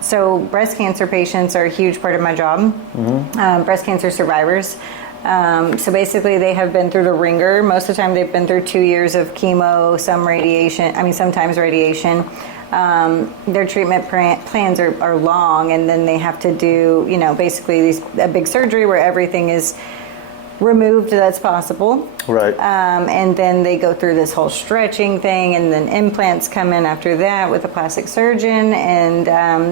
so breast cancer patients are a huge part of my job. Breast cancer survivors. So basically they have been through the ringer. Most of the time they've been through 2 years of chemo, sometimes radiation. Their treatment plans are long, and then they have to do, basically a big surgery where everything is removed that's possible. Right. And then they go through this whole stretching thing, and then implants come in after that with a plastic surgeon, and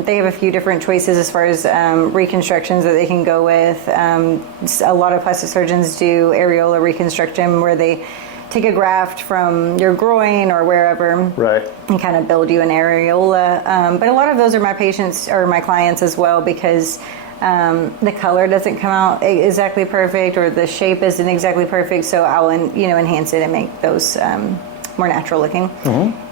they have a few different choices as far as reconstructions that they can go with. A lot of plastic surgeons do areola reconstruction, where they take a graft from your groin or wherever, right, and kind of build you an areola. But a lot of those are my patients or my clients as well, because the color doesn't come out exactly perfect, or the shape isn't exactly perfect, so I'll enhance it and make those more natural looking.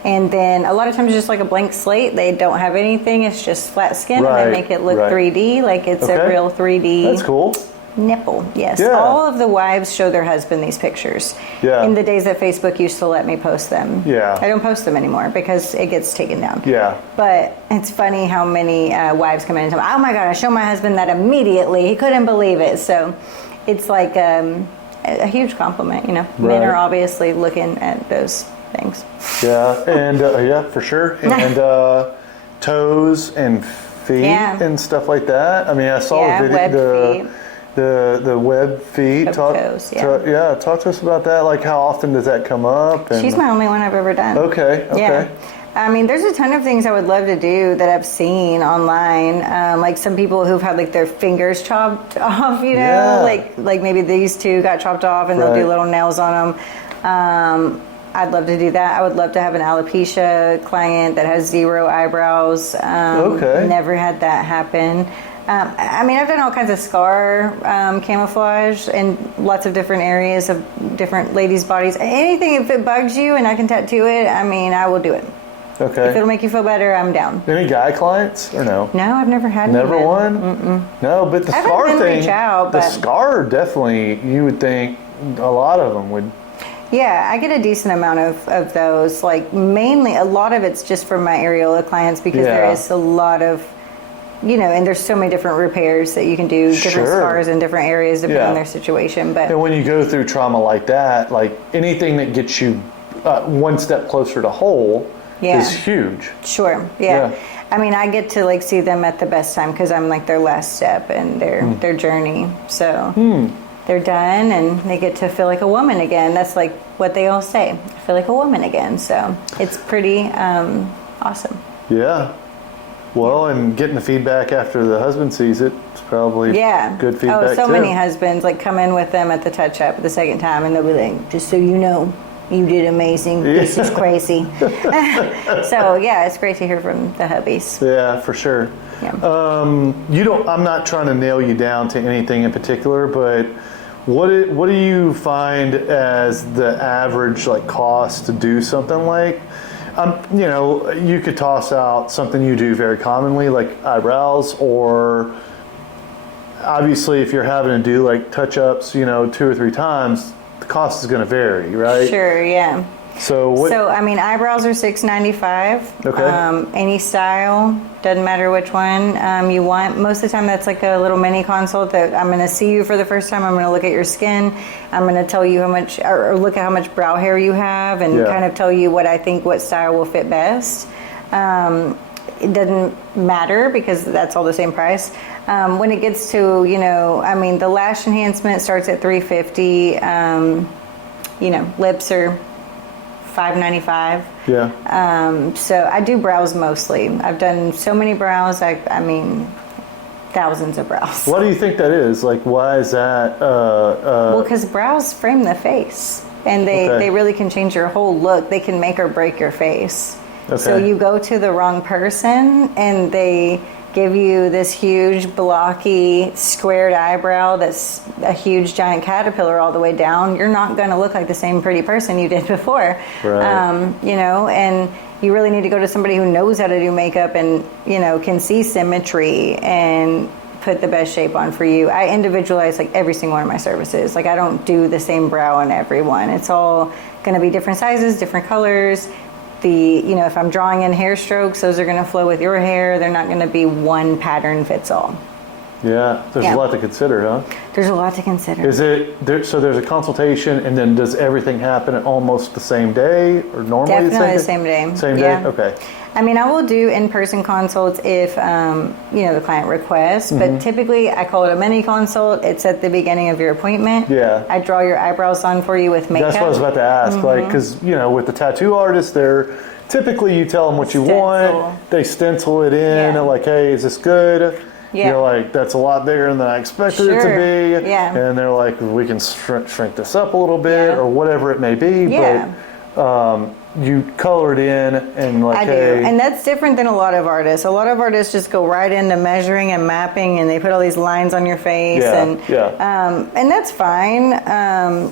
And then a lot of times just like a blank slate, they don't have anything, it's just flat skin, and they make it look 3D, like it's a real 3D. That's cool. Nipple, yes. Yeah. All of the wives show their husband these pictures. Yeah. In the days that Facebook used to let me post them. Yeah. I don't post them anymore because it gets taken down. Yeah. But it's funny how many wives come in and tell me, oh my God, I showed my husband that immediately. He couldn't believe it. So it's like a huge compliment, Men are obviously looking at those things. Yeah, and for sure. And toes and feet and stuff like that. I mean, I saw the video. Feet. The web feet. Talk to us about that. Like, how often does that come up? And she's my only one I've ever done. Okay. Yeah. I mean, there's a ton of things I would love to do that I've seen online. Like some people who've had like their fingers chopped off, like maybe these two got chopped off and they'll do little nails on them. I'd love to do that. I would love to have an alopecia client that has 0 eyebrows. Never had that happen. I mean, I've done all kinds of scar camouflage in lots of different areas of different ladies' bodies. Anything, if it bugs you and I can tattoo it, I mean, I will do it. Okay. If it'll make you feel better, I'm down. Any guy clients or no? No, I've never had Never any. one? Mm-mm. No, but the scar thing, the scar definitely, you would think a lot of them would. Yeah, I get a decent amount of those. Like, mainly, a lot of it's just from my areola clients, because there is a lot of, and there's so many different repairs that you can do, different scars in different areas depending on their situation. But and when you go through trauma like that, like anything that gets you one step closer to whole is huge. Sure, yeah. I mean, I get to like see them at the best time because I'm like their last step in their journey. So they're done and they get to feel like a woman again. That's like what they all say. I feel like a woman again. So it's pretty awesome. Yeah. Well, and getting the feedback after the husband sees it, it's probably good feedback so too. many husbands like come in with them at the touch-up the second time and they'll be like, just so you know, you did amazing. This is crazy. So, yeah, it's great to hear from the hubbies. Yeah, for sure. Yeah. I'm not trying to nail you down to anything in particular, but what do you find as the average like cost to do something like? You could toss out something you do very commonly, like eyebrows, or obviously if you're having to do like touch-ups, 2 or 3 times, the cost is going to vary, right? Sure, yeah. So I mean, eyebrows are $6.95. Okay. Any style, doesn't matter which one you want. Most of the time, that's like a little mini consult that I'm going to see you for the first time. I'm going to look at your skin. I'm going to tell you how much, or look at how much brow hair you have, and kind of tell you what I think what style will fit best. It doesn't matter because that's all the same price. When it gets to, the lash enhancement starts at $350. Lips are $5.95. Yeah. So I do brows mostly. I've done so many brows. I mean, thousands of brows. What do you think that is? Like, why is that? Well, because brows frame the face, and they really can change your whole look. They can make or break your face. Okay. So you go to the wrong person, and they give you this huge, blocky, squared eyebrow that's a huge, giant caterpillar all the way down. You're not going to look like the same pretty person you did before. Right. You know, and you really need to go to somebody who knows how to do makeup and, you know, can see symmetry and put the best shape on for you. I individualize like every single one of my services. Like I don't do the same brow on everyone. It's all going to be different sizes, different colors. You know, if I'm drawing in hair strokes, those are going to flow with your hair. They're not going to be one pattern fits all. Yeah, there's a lot to consider, huh? There's a lot to consider. Is it there? So there's a consultation, and then does everything happen at almost the same day, or normally Definitely the same day? Same day. Same day. Okay. I mean, I will do in-person consults if you know, the client requests, but typically I call it a mini consult. It's at the beginning of your appointment. Yeah. I draw your eyebrows on for you with makeup. That's what I was about to ask. Like, because you know, with the tattoo artists, they're typically you tell them what you want, they stencil it in, and like, hey, is this good? Yeah. You're like, that's a lot bigger than I expected it to be. Yeah. And they're like, we can shrink this up a little bit, or whatever it may be. Yeah. But you color it in and like, I do. hey. And that's different than a lot of artists. A lot of artists just go right into measuring and mapping, and they put all these lines on your face. And that's fine,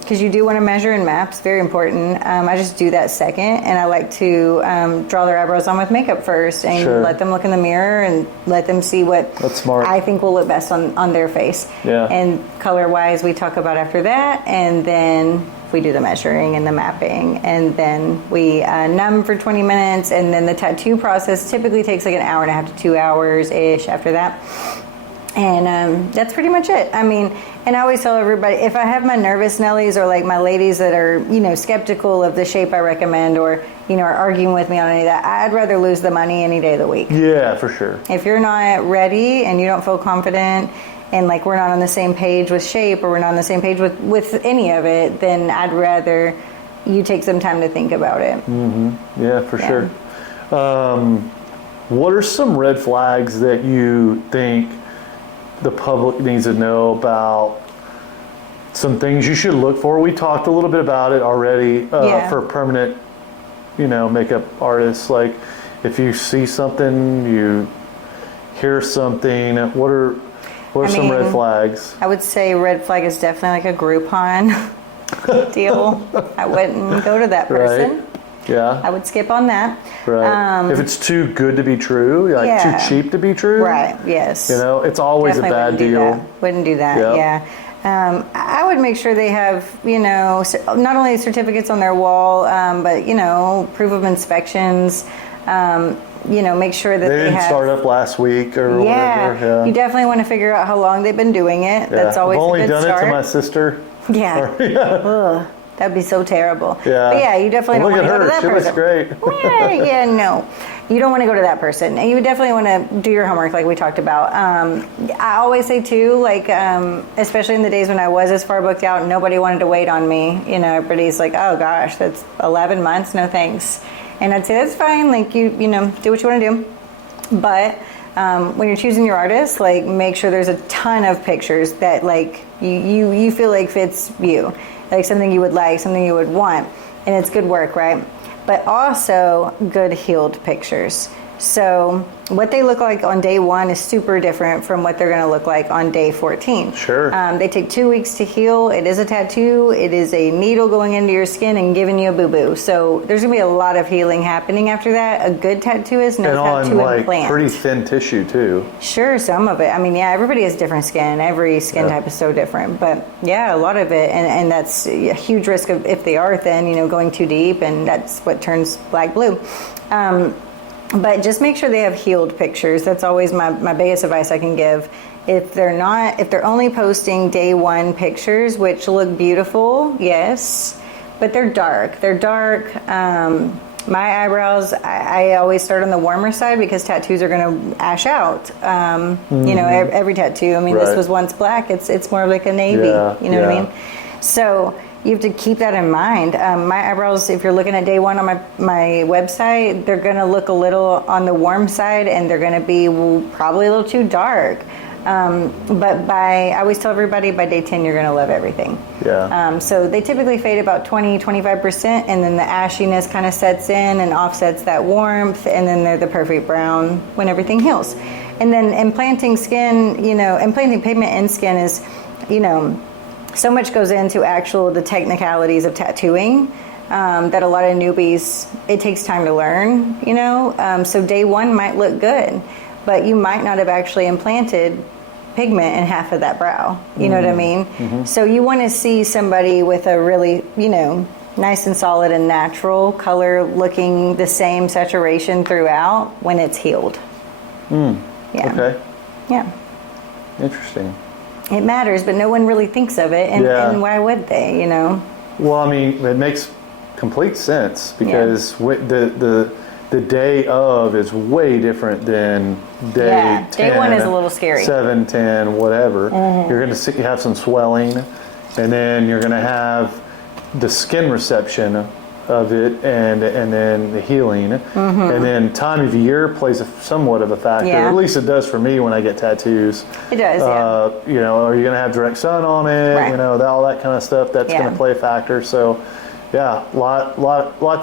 because you do want to measure and map. It's very important. I just do that second, and I like to draw their eyebrows on with makeup first, and let them look in the mirror and let them see what that's smart. I think will look best on their face. Yeah. And color-wise, we talk about after that, and then we do the measuring and the mapping, and then we numb for 20 minutes, and then the tattoo process typically takes like an hour and a half to 2 hours-ish after that. And that's pretty much it. I mean, and I always tell everybody, if I have my nervous Nellies or like my ladies that are, you know, skeptical of the shape I recommend, or, you know, are arguing with me on any of that, I'd rather lose the money any day of the week. Yeah, for sure. If you're not ready and you don't feel confident, and like we're not on the same page with shape, or we're not on the same page with any of it, then I'd rather you take some time to think about it. Yeah, for sure. What are some red flags that you think the public needs to know about? Some things you should look for. We talked a little bit about it already for permanent, you know, makeup artists. Like if you see something, you hear something, what are some red flags? I would say red flag is definitely like a Groupon deal. I wouldn't go to that person. Right. Yeah. I would skip on that. Right. If it's too good to be true, like too cheap to be true. Right, yes. You know, it's always definitely a bad deal. Wouldn't do that, yeah. I would make sure they have, you know, not only certificates on their wall, but, you know, proof of inspections. You know, make sure that they didn't start up last week or whatever. Yeah, you definitely want to figure out how long they've been doing it. That's always I've only a good done start. it to my sister. Yeah. Ugh, that'd be so terrible. Yeah. But yeah, you definitely don't want to go to that she person. looks great. Yeah, no. You don't want to go to that person. And you definitely want to do your homework like we talked about. I always say too, like, especially in the days when I was as far booked out and nobody wanted to wait on me, you know, everybody's like, oh gosh, that's 11 months, no thanks. And I'd say that's fine, like you know, do what you want to do. But when you're choosing your artist, like make sure there's a ton of pictures that like you feel like fits you, like something you would like, something you would want, and it's good work, right? But also good healed pictures. So what they look like on day 1 is super different from what they're going to look like on day 14. Sure. They take 2 weeks to heal. It is a tattoo. It is a needle going into your skin and giving you a boo-boo. So there's going to be a lot of healing happening after that. A good tattooist knows how to like implant. Pretty thin tissue too. Sure, some of it. I mean, yeah, everybody has different skin. Every skin type is so different. But yeah, a lot of it. And that's a huge risk of, if they are thin, you know, going too deep. And that's what turns black blue. But just make sure they have healed pictures. That's always my biggest advice I can give. If they're only posting day 1 pictures, which look beautiful, yes, but they're dark. They're dark. My eyebrows, I always start on the warmer side because tattoos are going to ash out. You know, every tattoo. I mean, this was once black. It's more like a navy. You know what I mean? So, you have to keep that in mind. My eyebrows, if you're looking at day one on my website, they're going to look a little on the warm side, and they're going to be probably a little too dark. But I always tell everybody by day 10, you're going to love everything. Yeah. So they typically fade about 20-25%, and then the ashiness kind of sets in and offsets that warmth, and then they're the perfect brown when everything heals. And then implanting skin, implanting pigment in skin is, so much goes into the technicalities of tattooing that a lot of newbies, it takes time to learn, so day one might look good, but you might not have actually implanted pigment in half of that brow. You know what I mean? Mm-hmm. So you want to see somebody with a really, nice and solid and natural color looking the same saturation throughout when it's healed. Yeah. Okay. Yeah. Interesting. It matters, but no one really thinks of it, and why would they, Well, I mean, it makes complete sense because the day of is way different than day 10. Day one is a little scary. 7, 10, whatever. Mm-hmm. You're going to have some swelling, and then you're going to have the skin reception of it, and then the healing, and then time of year plays somewhat of a factor. Yeah. At least it does for me when I get tattoos. It does. Are you going to have direct sun on it? Right. All that kind of stuff. That's going to play a factor. So. Yeah, lot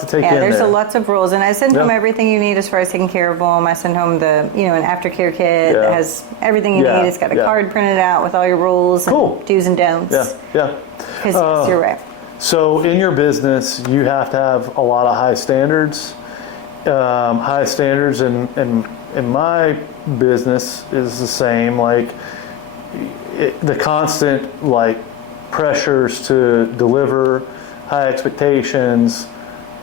to take in there. There's lots of rules, and I send home everything you need as far as taking care of them. I send home the, an aftercare kit that has everything you need. It's got a card printed out with all your rules and do's and don'ts. Yeah. Because you're right. So in your business, you have to have a lot of high standards. High standards in my business is the same. The constant pressures to deliver. High expectations,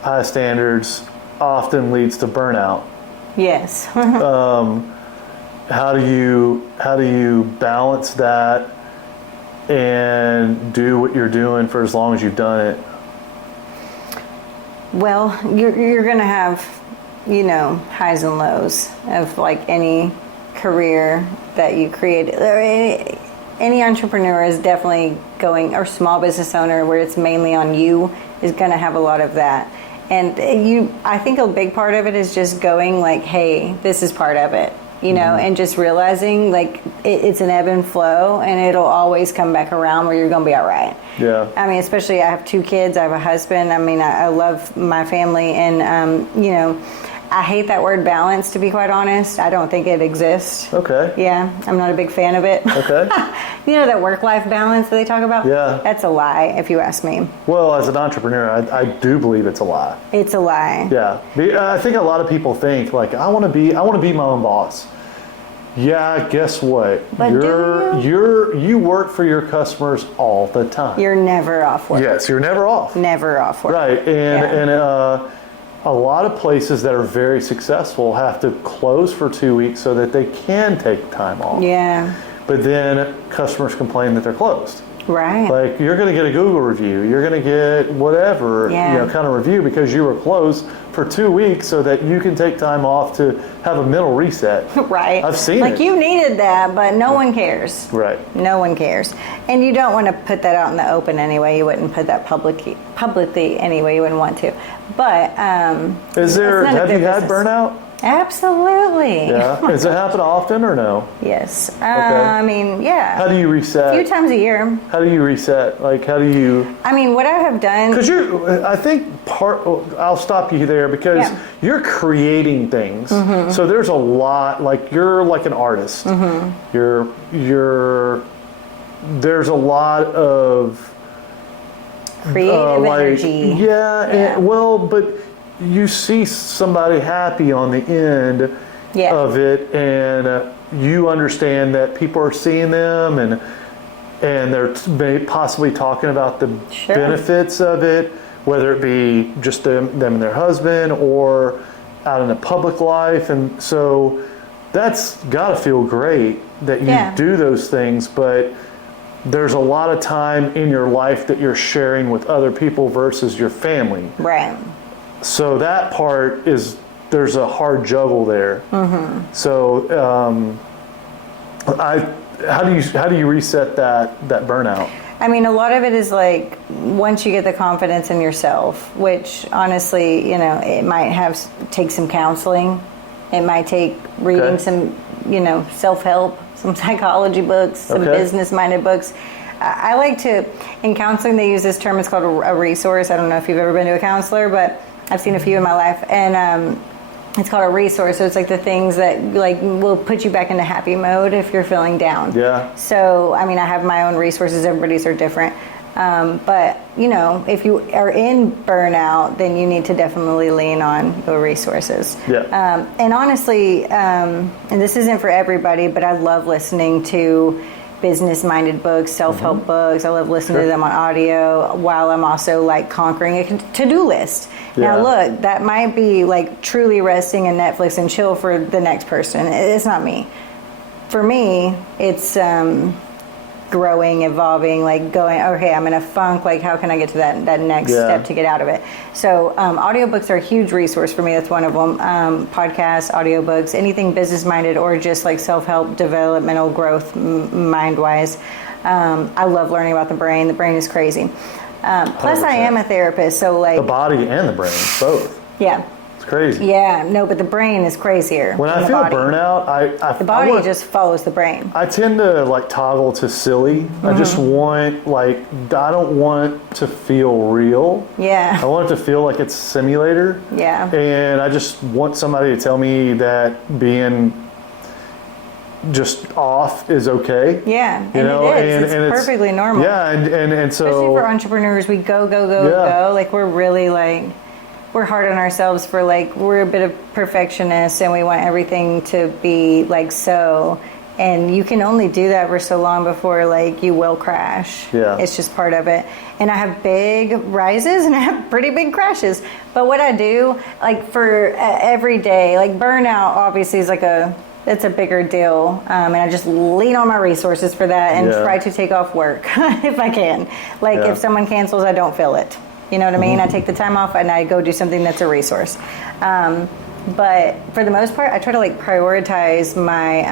high standards often leads to burnout. Yes. How do you balance that and do what you're doing for as long as you've done it? Well, you're going to have, highs and lows of any career that you create. Any entrepreneur is definitely going, or small business owner where it's mainly on you, is going to have a lot of that. And I think a big part of it is just going hey, this is part of it, and just realizing it's an ebb and flow, and it'll always come back around where you're going to be all right. Yeah. I mean, especially I have 2 kids, I have a husband. I mean, I love my family, and, I hate that word balance, to be quite honest. I don't think it exists. Okay. Yeah, I'm not a big fan of it. Okay. That work-life balance that they talk about? Yeah. That's a lie, if you ask me. Well, as an entrepreneur, I do believe it's a lie. It's a lie. Yeah. I think a lot of people think, I want to be my own boss. Yeah, guess what? But you work for your customers all the time. You're never off work. Yes, you're never off. Never off work. Right. And a lot of places that are very successful have to close for 2 weeks so that they can take time off. Yeah. But then customers complain that they're closed. Right. You're going to get a Google review. You're going to get whatever kind of review because you were closed for 2 weeks so that you can take time off to have a mental reset. Right. I've seen it. You needed that, but no one cares. Right. No one cares. And you don't want to put that out in the open anyway. You wouldn't put that publicly anyway. You wouldn't want to. But have you had burnout? Absolutely. Yeah. Does it happen often or no? Yes. Okay. I mean, yeah. How do you reset? A few times a year. How do you reset? How do you? I mean, what I have done. Because I think I'll stop you there because you're creating things. Mm-hmm. So there's a lot, you're like an artist. Mm-hmm. There's a lot of creative energy. Yeah. But you see somebody happy on the end of it, and you understand that people are seeing them, and they're possibly talking about the benefits of it, whether it be just them and their husband or out in the public life. And so that's got to feel great that you do those things, but there's a lot of time in your life that you're sharing with other people versus your family. Right. So that part there's a hard juggle there. Mm-hmm. So how do you reset that burnout? I mean, a lot of it is like once you get the confidence in yourself, which honestly, you know, it might take some counseling. It might take reading some, you know, self-help, some psychology books, some business-minded books. I like to, in counseling, they use this term, it's called a resource. I don't know if you've ever been to a counselor, but I've seen a few in my life. And it's called a resource. So it's like the things that like will put you back into happy mode if you're feeling down. Yeah. So, I mean, I have my own resources. Everybody's are different. But, you know, if you are in burnout, then you need to definitely lean on your resources. Yeah. And honestly, and this isn't for everybody, but I love listening to business-minded books, self-help books. I love listening to them on audio while I'm also like conquering a to-do list. Yeah. Now look, that might be like truly resting in Netflix and chill for the next person. It's not me. For me, it's growing, evolving, like going, okay, I'm in a funk, like how can I get to that next step to get out of it? So audiobooks are a huge resource for me. That's one of them. Podcasts, audiobooks, anything business-minded or just like self-help, developmental growth, mind-wise. I love learning about the brain. The brain is crazy. Plus, I am a therapist, so like... The body and the brain, both. Yeah. It's crazy. Yeah, no, but the brain is crazier. When I feel burnout, the body just follows the brain. I tend to like toggle to silly. I just want I don't want to feel real. Yeah. I want it to feel like it's a simulator. Yeah. And I just want somebody to tell me that being just off is okay. Yeah, you know? It is. It's perfectly normal. Yeah, and so... Especially for entrepreneurs, we go. Like, we're really, like, we're hard on ourselves for, like, we're a bit of perfectionists, and we want everything to be, like, so. And you can only do that for so long before, like, you will crash. Yeah. It's just part of it. And I have big rises, and I have pretty big crashes. But what I do, like, for every day, like, burnout, obviously, is like it's a bigger deal, and I just lean on my resources for that and try to take off work if I can. Like if someone cancels, I don't feel it. You know what I mean? I take the time off and I go do something that's a resource. But for the most part, I try to like prioritize my,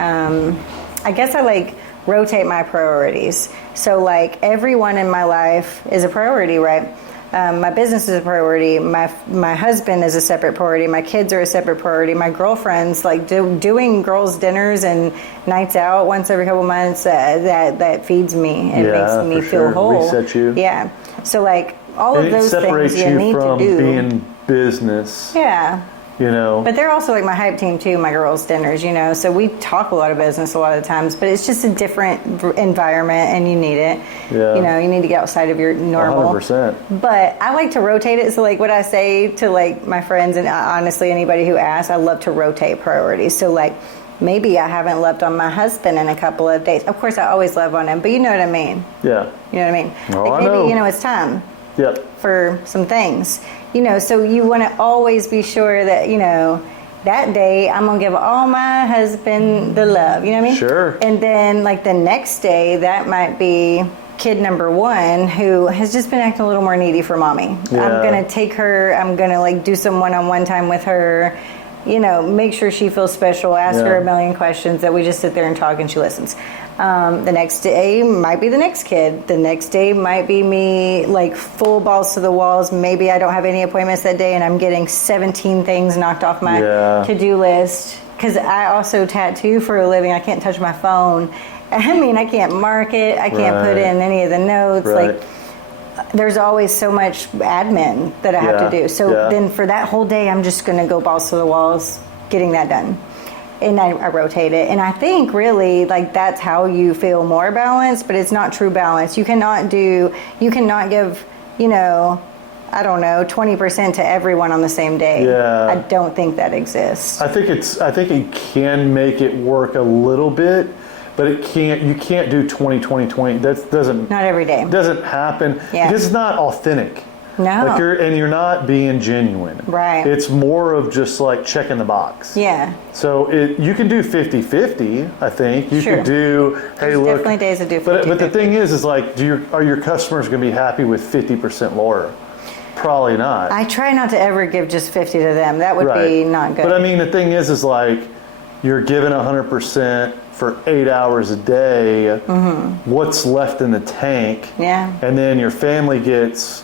I guess I like rotate my priorities. So like everyone in my life is a priority, right? My business is a priority. My husband is a separate priority. My kids are a separate priority. My girlfriends, like doing girls' dinners and nights out once every couple months, that feeds me. It makes me feel whole. Resets you. Yeah. So like all of those things you need to do. Separates you from being business. Yeah. You know. But they're also like my hype team too, my girls' dinners, you know. So we talk a lot of business a lot of the times, but it's just a different environment and you need it. Yeah. You know, you need to get outside of your normal. 100%. But I like to rotate it. So like what I say to like my friends and honestly anybody who asks, I love to rotate priorities. So like maybe I haven't loved on my husband in a couple of days. Of course, I always love on him, but you know what I mean. Yeah. You know what I mean? Oh, like I maybe, know. you know, it's time. Yep. For some things. You know, so you want to always be sure that, you know, that day I'm going to give all my husband the love. You know what I mean? Sure. And then, like, the next day, that might be kid number one who has just been acting a little more needy for mommy. Yeah. I'm going to take her, I'm going to, like, do some one-on-one time with her, you know, make sure she feels special, ask her a million questions that we just sit there and talk and she listens. The next day might be the next kid. The next day might be me, like, full balls to the walls. Maybe I don't have any appointments that day and I'm getting 17 things knocked off my to-do list. Because I also tattoo for a living. I can't touch my phone. I mean, I can't mark it. I can't put in any of the notes. Like, there's always so much admin that I have to do. So then for that whole day, I'm just going to go balls to the walls getting that done. And I rotate it. And I think really like that's how you feel more balanced, but it's not true balance. You cannot give, you know, I don't know, 20% to everyone on the same day. Yeah. I don't think that exists. I think it can make it work a little bit, but you can't do 20-20-20. That doesn't. Not every day. Doesn't happen because it's not authentic. No. Like you're not being genuine. Right. It's more of just like checking the box. Yeah. So you can do 50-50, I think. You could do, hey, There's look. definitely days that do 50-50. But the thing is like, are your customers going to be happy with 50% Laura? Probably not. I try not to ever give just 50 to them. That would be not good. But I mean, the thing is like, you're given 100% for 8 hours a day, what's left in the tank? Yeah. And then your family gets,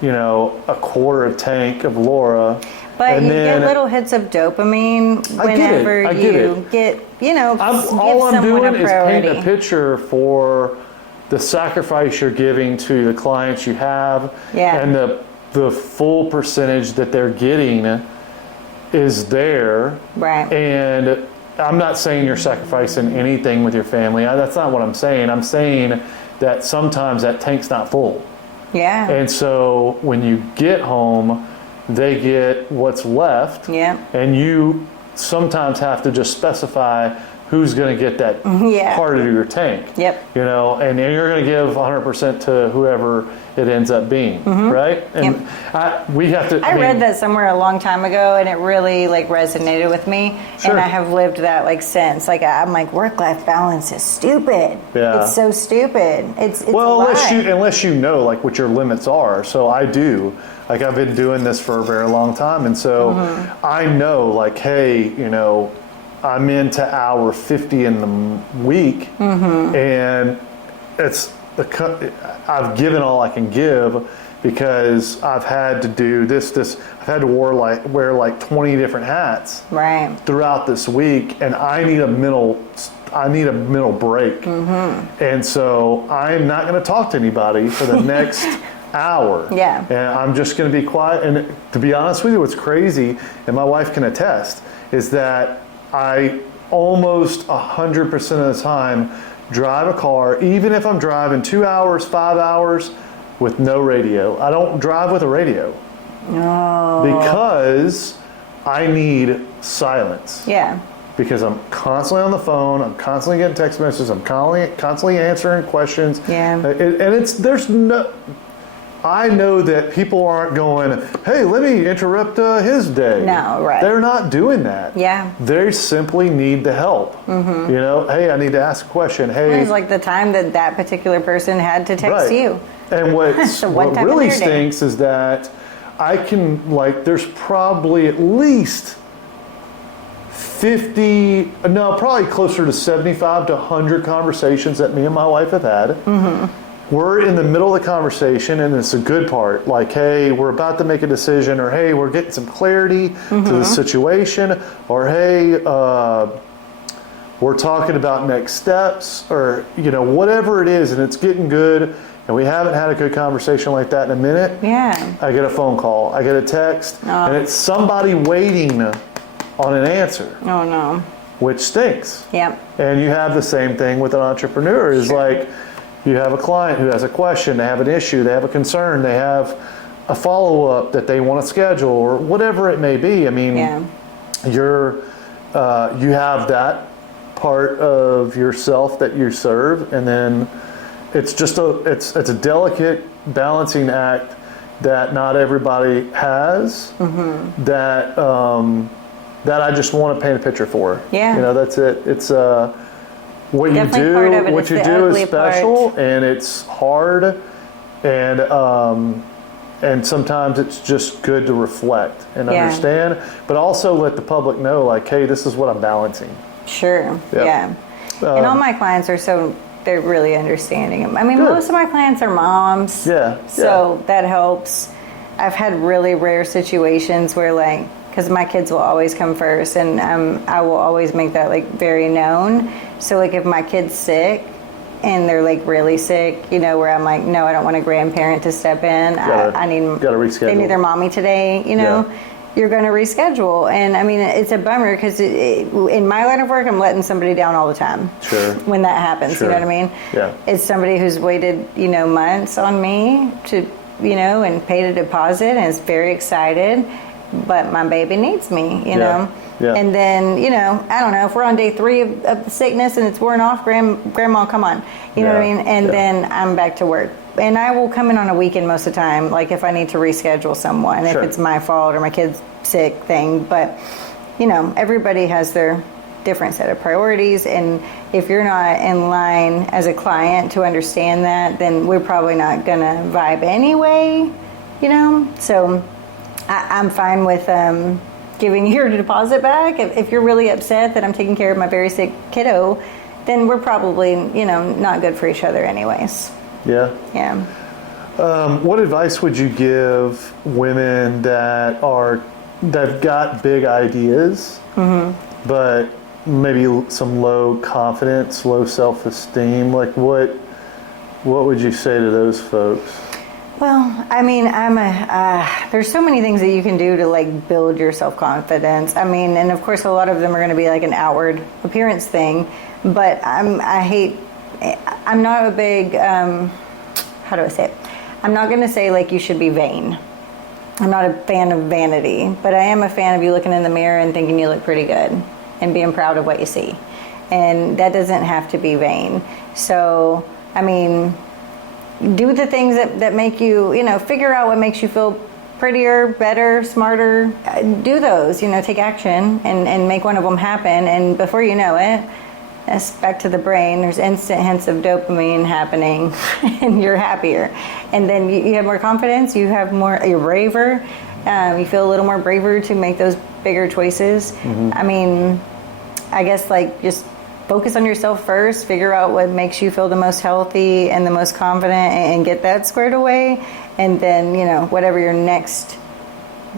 a quarter of tank of Laura. But and you then, get little hits of dopamine whenever I get you it. get, all I'm give someone doing a is priority. paint a picture for the sacrifice you're giving to the clients you have, and the full percentage that they're getting is there. Right. And I'm not saying you're sacrificing anything with your family. That's not what I'm saying. I'm saying that sometimes that tank's not full. Yeah. And so when you get home, they get what's left. Yeah. And you sometimes have to just specify who's going to get that part of your tank. Yep. And then you're going to give 100% to whoever it ends up being, right? And we have to. I read that somewhere a long time ago, and it really resonated with me. Sure. And I have lived that since. I'm like, work-life balance is stupid. Yeah. It's so stupid. It's well, a lie. unless you know what your limits are. So I do. I've been doing this for a very long time, and so I know hey, I'm into hour 50 in the week, and I've given all I can give because I've had to do this. I've had to wear 20 different hats throughout this week, and I need a mental break. And so I'm not going to talk to anybody for the next hour. Yeah. And I'm just going to be quiet. And to be honest with you, what's crazy, and my wife can attest, is that I almost 100% of the time drive a car, even if I'm driving 2 hours, 5 hours, with no radio. I don't drive with a radio. No. Because I need silence. Yeah. Because I'm constantly on the phone, I'm constantly getting text messages, I'm constantly answering questions. Yeah. I know that people aren't going, hey, let me interrupt his day. No, right. They're not doing that. Yeah. They simply need the help. Hey, I need to ask a question. Hey. It was the time that particular person had to text you. And what really stinks is that I can, there's probably at least probably closer to 75 to 100 conversations that me and my wife have had. We're in the middle of the conversation, and it's a good part. Hey, we're about to make a decision, or hey, we're getting some clarity to the situation, or hey, we're talking about next steps, or whatever it is, and it's getting good, and we haven't had a good conversation like that in a minute. Yeah. I get a phone call, I get a text, and it's somebody waiting on an answer. Oh no. Which stinks. Yep. And you have the same thing with an entrepreneur. Is you have a client who has a question, they have an issue, they have a concern, they have a follow-up that they want to schedule, or whatever it may be. I mean, you have that part of yourself that you serve, and then it's just it's a delicate balancing act that not everybody has. That I just want to paint a picture for. Yeah. That's it. It's what Definitely you part of do. it. What It's you the do is ugly special, part. and it's hard, and sometimes it's just good to reflect and understand, but also let the public know, hey, this is what I'm balancing. Sure. Yep. Yeah. And all my clients they're really understanding. I mean, Good. most of my clients are moms. Yeah. So that helps. I've had really rare situations where because my kids will always come first, and I will always make that very known. So if my kid's sick and they're really sick, where I'm no, I don't want a grandparent to step in. Gotta reschedule. They need their mommy today. You're going to reschedule, and I mean it's a bummer because in my line of work, I'm letting somebody down all the time. Sure. When that happens, Sure. you know what I mean? Yeah. It's somebody who's waited months on me to and paid a deposit and is very excited. But my baby needs me, you know. Yeah. And then, I don't know, if we're on day 3 of the sickness and it's worn off, grandma, come on. You know what I mean? And then I'm back to work. And I will come in on a weekend most of the time, if I need to reschedule someone, Sure. if it's my fault or my kid's sick thing. But, everybody has their different set of priorities. And if you're not in line as a client to understand that, then we're probably not going to vibe anyway, So I'm fine with giving your deposit back. If you're really upset that I'm taking care of my very sick kiddo, then we're probably, not good for each other anyways. Yeah. Yeah. What advice would you give women that've got big ideas, but maybe some low confidence, low self-esteem? Like what would you say to those folks? Well, I mean, there's so many things that you can do to like build your self-confidence. I mean, and of course a lot of them are going to be like an outward appearance thing, but I'm not a big, how do I say it? I'm not going to say like you should be vain. I'm not a fan of vanity, but I am a fan of you looking in the mirror and thinking you look pretty good and being proud of what you see. And that doesn't have to be vain. So, I mean, do the things that make you, figure out what makes you feel prettier, better, smarter. Do those, take action and make one of them happen. And before you know it, that's back to the brain. There's instant hints of dopamine happening and you're happier. And then you have more confidence, you're braver. You feel a little more braver to make those bigger choices. I mean, I guess like just focus on yourself first, figure out what makes you feel the most healthy and the most confident and get that squared away. And then, whatever your next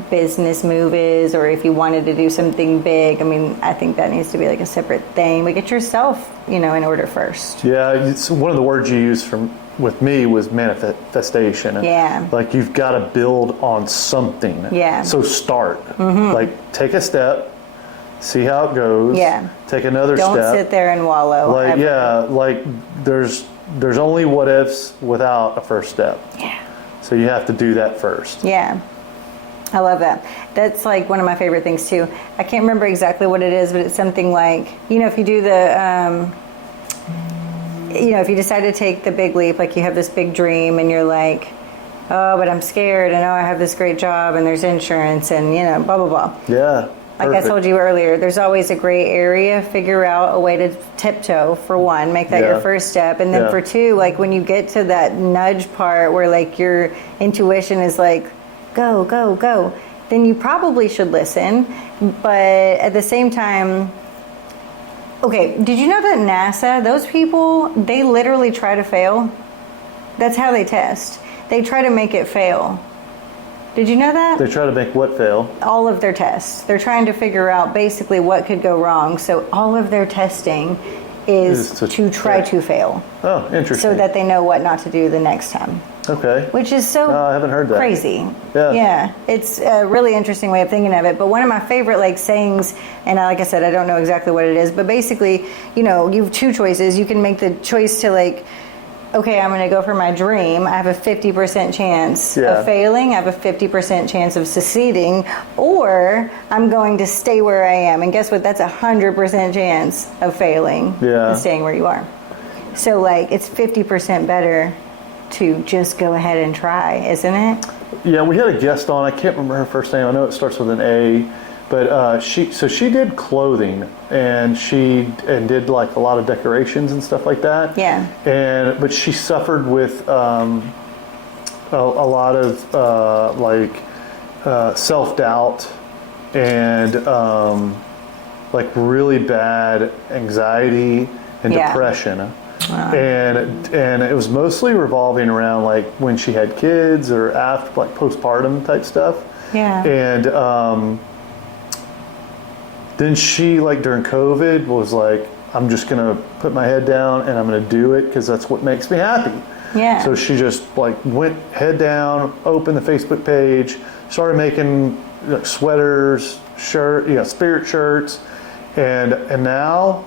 business move is, or if you wanted to do something big, I mean, I think that needs to be like a separate thing. But get yourself, in order first. Yeah, it's one of the words you used with me was manifestation. Yeah. Like you've got to build on something. Yeah. So start. Like take a step, see how it goes. Yeah. Take another step. Don't sit there and wallow. Like ever. yeah, like there's only what ifs without a first step. Yeah. So you have to do that first. Yeah. I love that. That's like one of my favorite things too. I can't remember exactly what it is, but it's something like, if you do the, if you decide to take the big leap, like you have this big dream and you're like, oh, but I'm scared and I have this great job and there's insurance and, blah, blah, blah. Yeah. Like perfect. I told you earlier, there's always a gray area. Figure out a way to tiptoe, for one, make that your first step. And then for two, like when you get to that nudge part where like your intuition is like, go, go, go, then you probably should listen. But at the same time, okay, did you know that NASA, those people, they literally try to fail? That's how they test. They try to make it fail. Did you know that? They try to make what fail? All of their tests. They're trying to figure out basically what could go wrong. So all of their testing is to try to fail. Oh, interesting. So that they know what not to do the next time. Okay. Which is so I haven't heard that. Crazy. Yeah. Yeah. It's a really interesting way of thinking of it. But one of my favorite sayings, and like I said, I don't know exactly what it is, but basically, you have two choices. You can make the choice to okay, I'm going to go for my dream. I have a 50% chance of failing. I have a 50% chance of succeeding. Or I'm going to stay where I am. And guess what? That's a 100% chance of failing and staying where you are. So, it's 50% better to just go ahead and try, isn't it? Yeah, we had a guest on. I can't remember her first name. I know it starts with an A. But she did clothing and did a lot of decorations and stuff like that. Yeah. But she suffered with a lot of self-doubt and really bad anxiety and depression. Wow. And it was mostly revolving around when she had kids or after postpartum type stuff. Yeah. And then she, during COVID, was like, I'm just going to put my head down and I'm going to do it because that's what makes me happy. Yeah. So she just, went head down, opened the Facebook page, started making sweaters, spirit shirts. And now,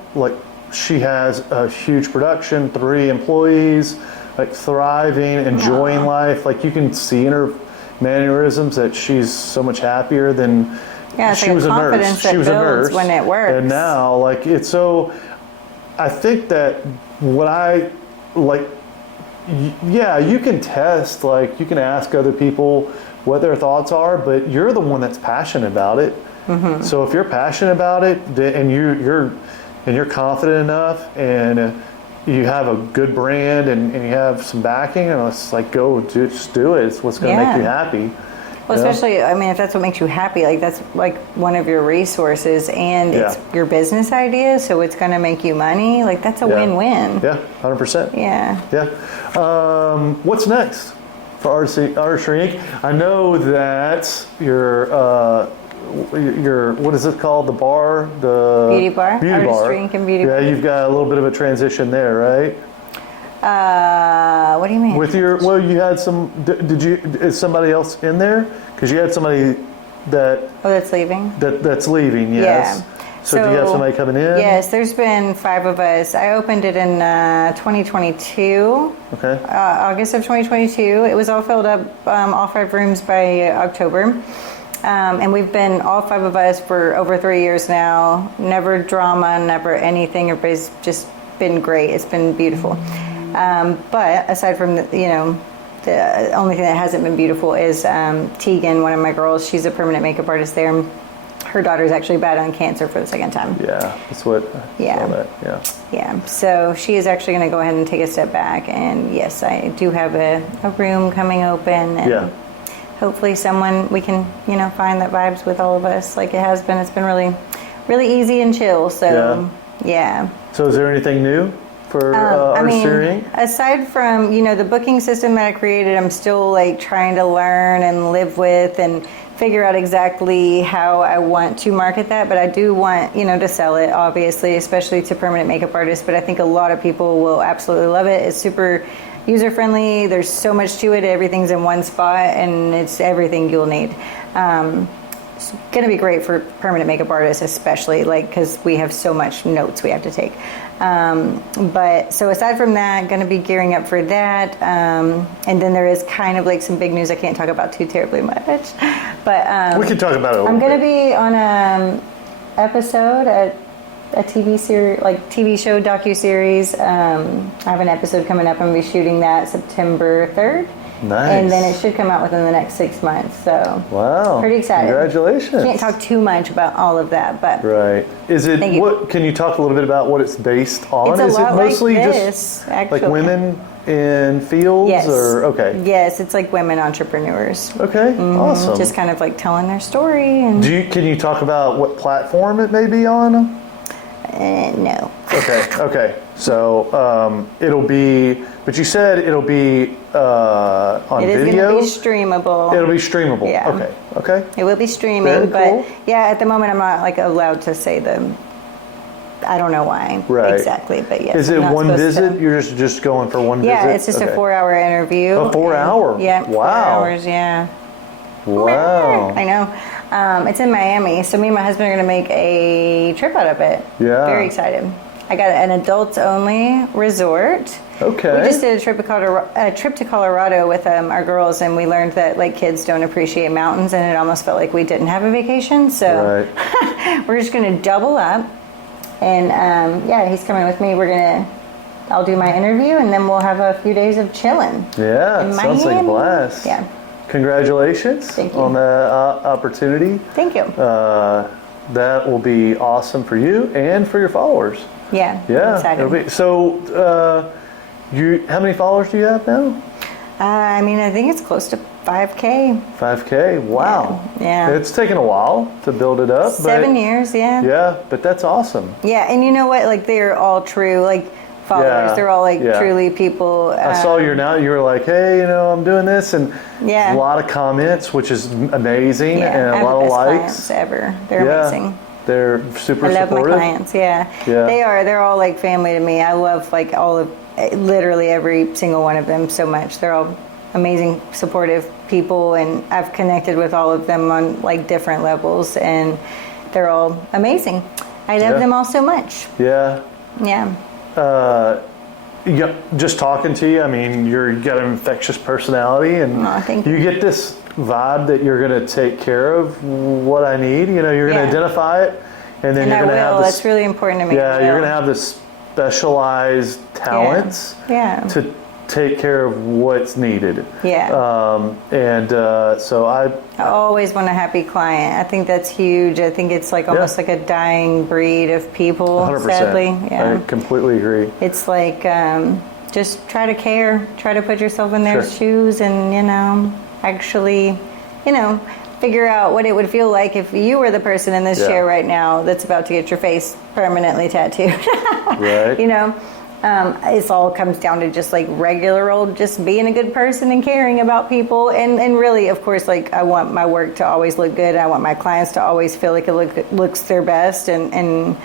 she has a huge production, 3 employees, thriving, enjoying life. You can see in her mannerisms that she's so much happier than... Yeah, it's she was a nurse. She was a nurse when it works. And now, it's so. I think that what I you can test. You can ask other people what their thoughts are, but you're the one that's passionate about it. Mm-hmm. So if you're passionate about it, and you're confident enough, and you have a good brand, and you have some backing, and it's go just do it. It's what's going to make you happy. Well, especially, I mean, if that's what makes you happy, like that's like one of your resources, and it's your business idea, so it's going to make you money. Like that's a win-win. Yeah, 100%. Yeah. Yeah. What's next for Artistry Inc.? I know that your what is it called? The bar, the Beauty bar, Beauty Artistry bar. Inc. and Beauty bar. Yeah, you've got a little bit of a transition there, right? What do you mean? With you had some. Is somebody else in there? Because you had somebody that. Oh, that's leaving. That's leaving. Yes. Yeah. So do you have somebody coming in? Yes, there's been 5 of us. I opened it in 2022. Okay. August of 2022. It was all filled up, all 5 rooms by October. And we've been all 5 of us for over 3 years now. Never drama, never anything. Everybody's just been great. It's been beautiful. But aside from the only thing that hasn't been beautiful is Tegan, one of my girls. She's a permanent makeup artist there. Her daughter's actually battling cancer for the 2nd time. Yeah, that's what. I saw that. Yeah. Yeah. So she is actually going to go ahead and take a step back. And yes, I do have a room coming open. And hopefully we can find that vibes with all of us like it has been. It's been really, really easy and chill. So yeah. So is there anything new for Artistry Inc.? Aside from the booking system that I created, I'm still like trying to learn and live with and figure out exactly how I want to market that. But I do want to sell it, obviously, especially to permanent makeup artists. But I think a lot of people will absolutely love it. It's super user friendly. There's so much to it. Everything's in one spot, and it's everything you'll need. It's going to be great for permanent makeup artists, especially because we have so much notes we have to take. But so aside from that, going to be gearing up for that. And then there is kind of like some big news I can't talk about too terribly much. But we can talk about it a little I'm going bit. to be on an episode at a TV series, like TV show docuseries. I have an episode coming up. I'm going to be shooting that September 3rd. Nice. And then it should come out within the next 6 months. So wow, pretty excited. Congratulations. Can't talk too much about all of that, but right. Is it Thank you. what? Can you talk a little bit about what it's based on? It's a Is lot it mostly like just this, actually. like women in fields, Yes. or okay? Yes, it's like women entrepreneurs. Okay, awesome. Just kind of like telling their story. And Can you talk about what platform it may be on? no. Okay. So it'll be, but you said it'll be on It is video. going to be streamable. It'll be streamable. Yeah. Okay. It will be streaming, Very but cool. yeah, at the moment I'm not like allowed to say them. I don't know why exactly, but yes. Is it I'm not one supposed visit? to. You're just going for one visit? Yeah, it's just a 4-hour interview. A 4-hour? Yeah. Wow. 4 hours. Yeah. Wow. I know. It's in Miami, so me and my husband are going to make a trip out of it. Yeah. Very excited. I got an adults-only resort. Okay. We just did a trip to Colorado with our girls, and we learned that like kids don't appreciate mountains, and it almost felt like we didn't have a vacation. So we're just going to double up, and he's coming with me. I'll do my interview, and then we'll have a few days of chilling. Yeah, in sounds like a Miami. blast. Yeah. Congratulations Thank you. on the opportunity. Thank you. That will be awesome for you and for your followers. Yeah. I'm Yeah. excited. So, how many followers do you have now? I mean, I think it's close to 5K. 5K. Wow. Yeah. It's taken a while to build it up. 7 years, yeah. Yeah, but that's awesome. Yeah, and you know what? Like, they're all true, like, followers. Yeah, They're all, like, yeah. truly people. I saw you were like, hey, I'm doing this, and Yeah. a lot of comments, which is amazing, Yeah, and I a have lot the of best likes. clients ever. They're Yeah. amazing. They're super I love supportive. my clients, yeah. Yeah. They are. They're all, like, family to me. I love, like, literally every single one of them so much. They're all amazing, supportive people, and I've connected with all of them on, like, different levels, and they're all amazing. I love them all so much. Yeah. Yeah. Just talking to you, I mean, you got an infectious personality, and thank you get this vibe that you're going to take care of what I need. You're going to identify it, and then And you're I going to have will. this. That's really important to me. Yeah, you're going to have this specialized talents to take care of what's needed. Yeah. So I always want a happy client. I think that's huge. I think it's like almost like a dying breed of people, 100%. sadly. Yeah. I completely agree. It's like just try to care, try to put yourself in their shoes, and actually figure out what it would feel like if you were the person in this chair right now that's about to get your face permanently tattooed. Right. It all comes down to just like regular old, just being a good person and caring about people. And really, of course, like I want my work to always look good. I want my clients to always feel like it looks their best. And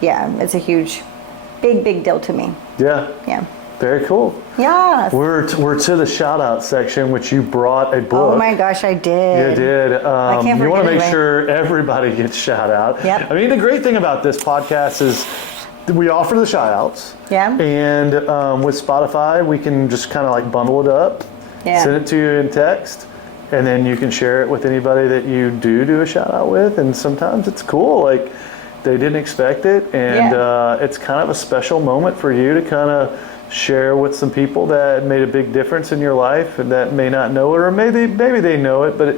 yeah, it's a huge, big deal to me. Yeah. Yeah. Very cool. Yes. We're to the shout out section, which you brought a book. Oh my gosh, I did. You did. I can't you want to forget make it. sure everybody gets shout out. Yep. I mean, the great thing about this podcast is we offer the shout outs. Yeah. And with Spotify, we can just kind of like bundle it up, send it to you in text, and then you can share it with anybody that you do a shout out with. And sometimes it's cool. Like, they didn't expect it. And it's kind of a special moment for you to kind of share with some people that made a big difference in your life and that may not know it, or maybe they know it, but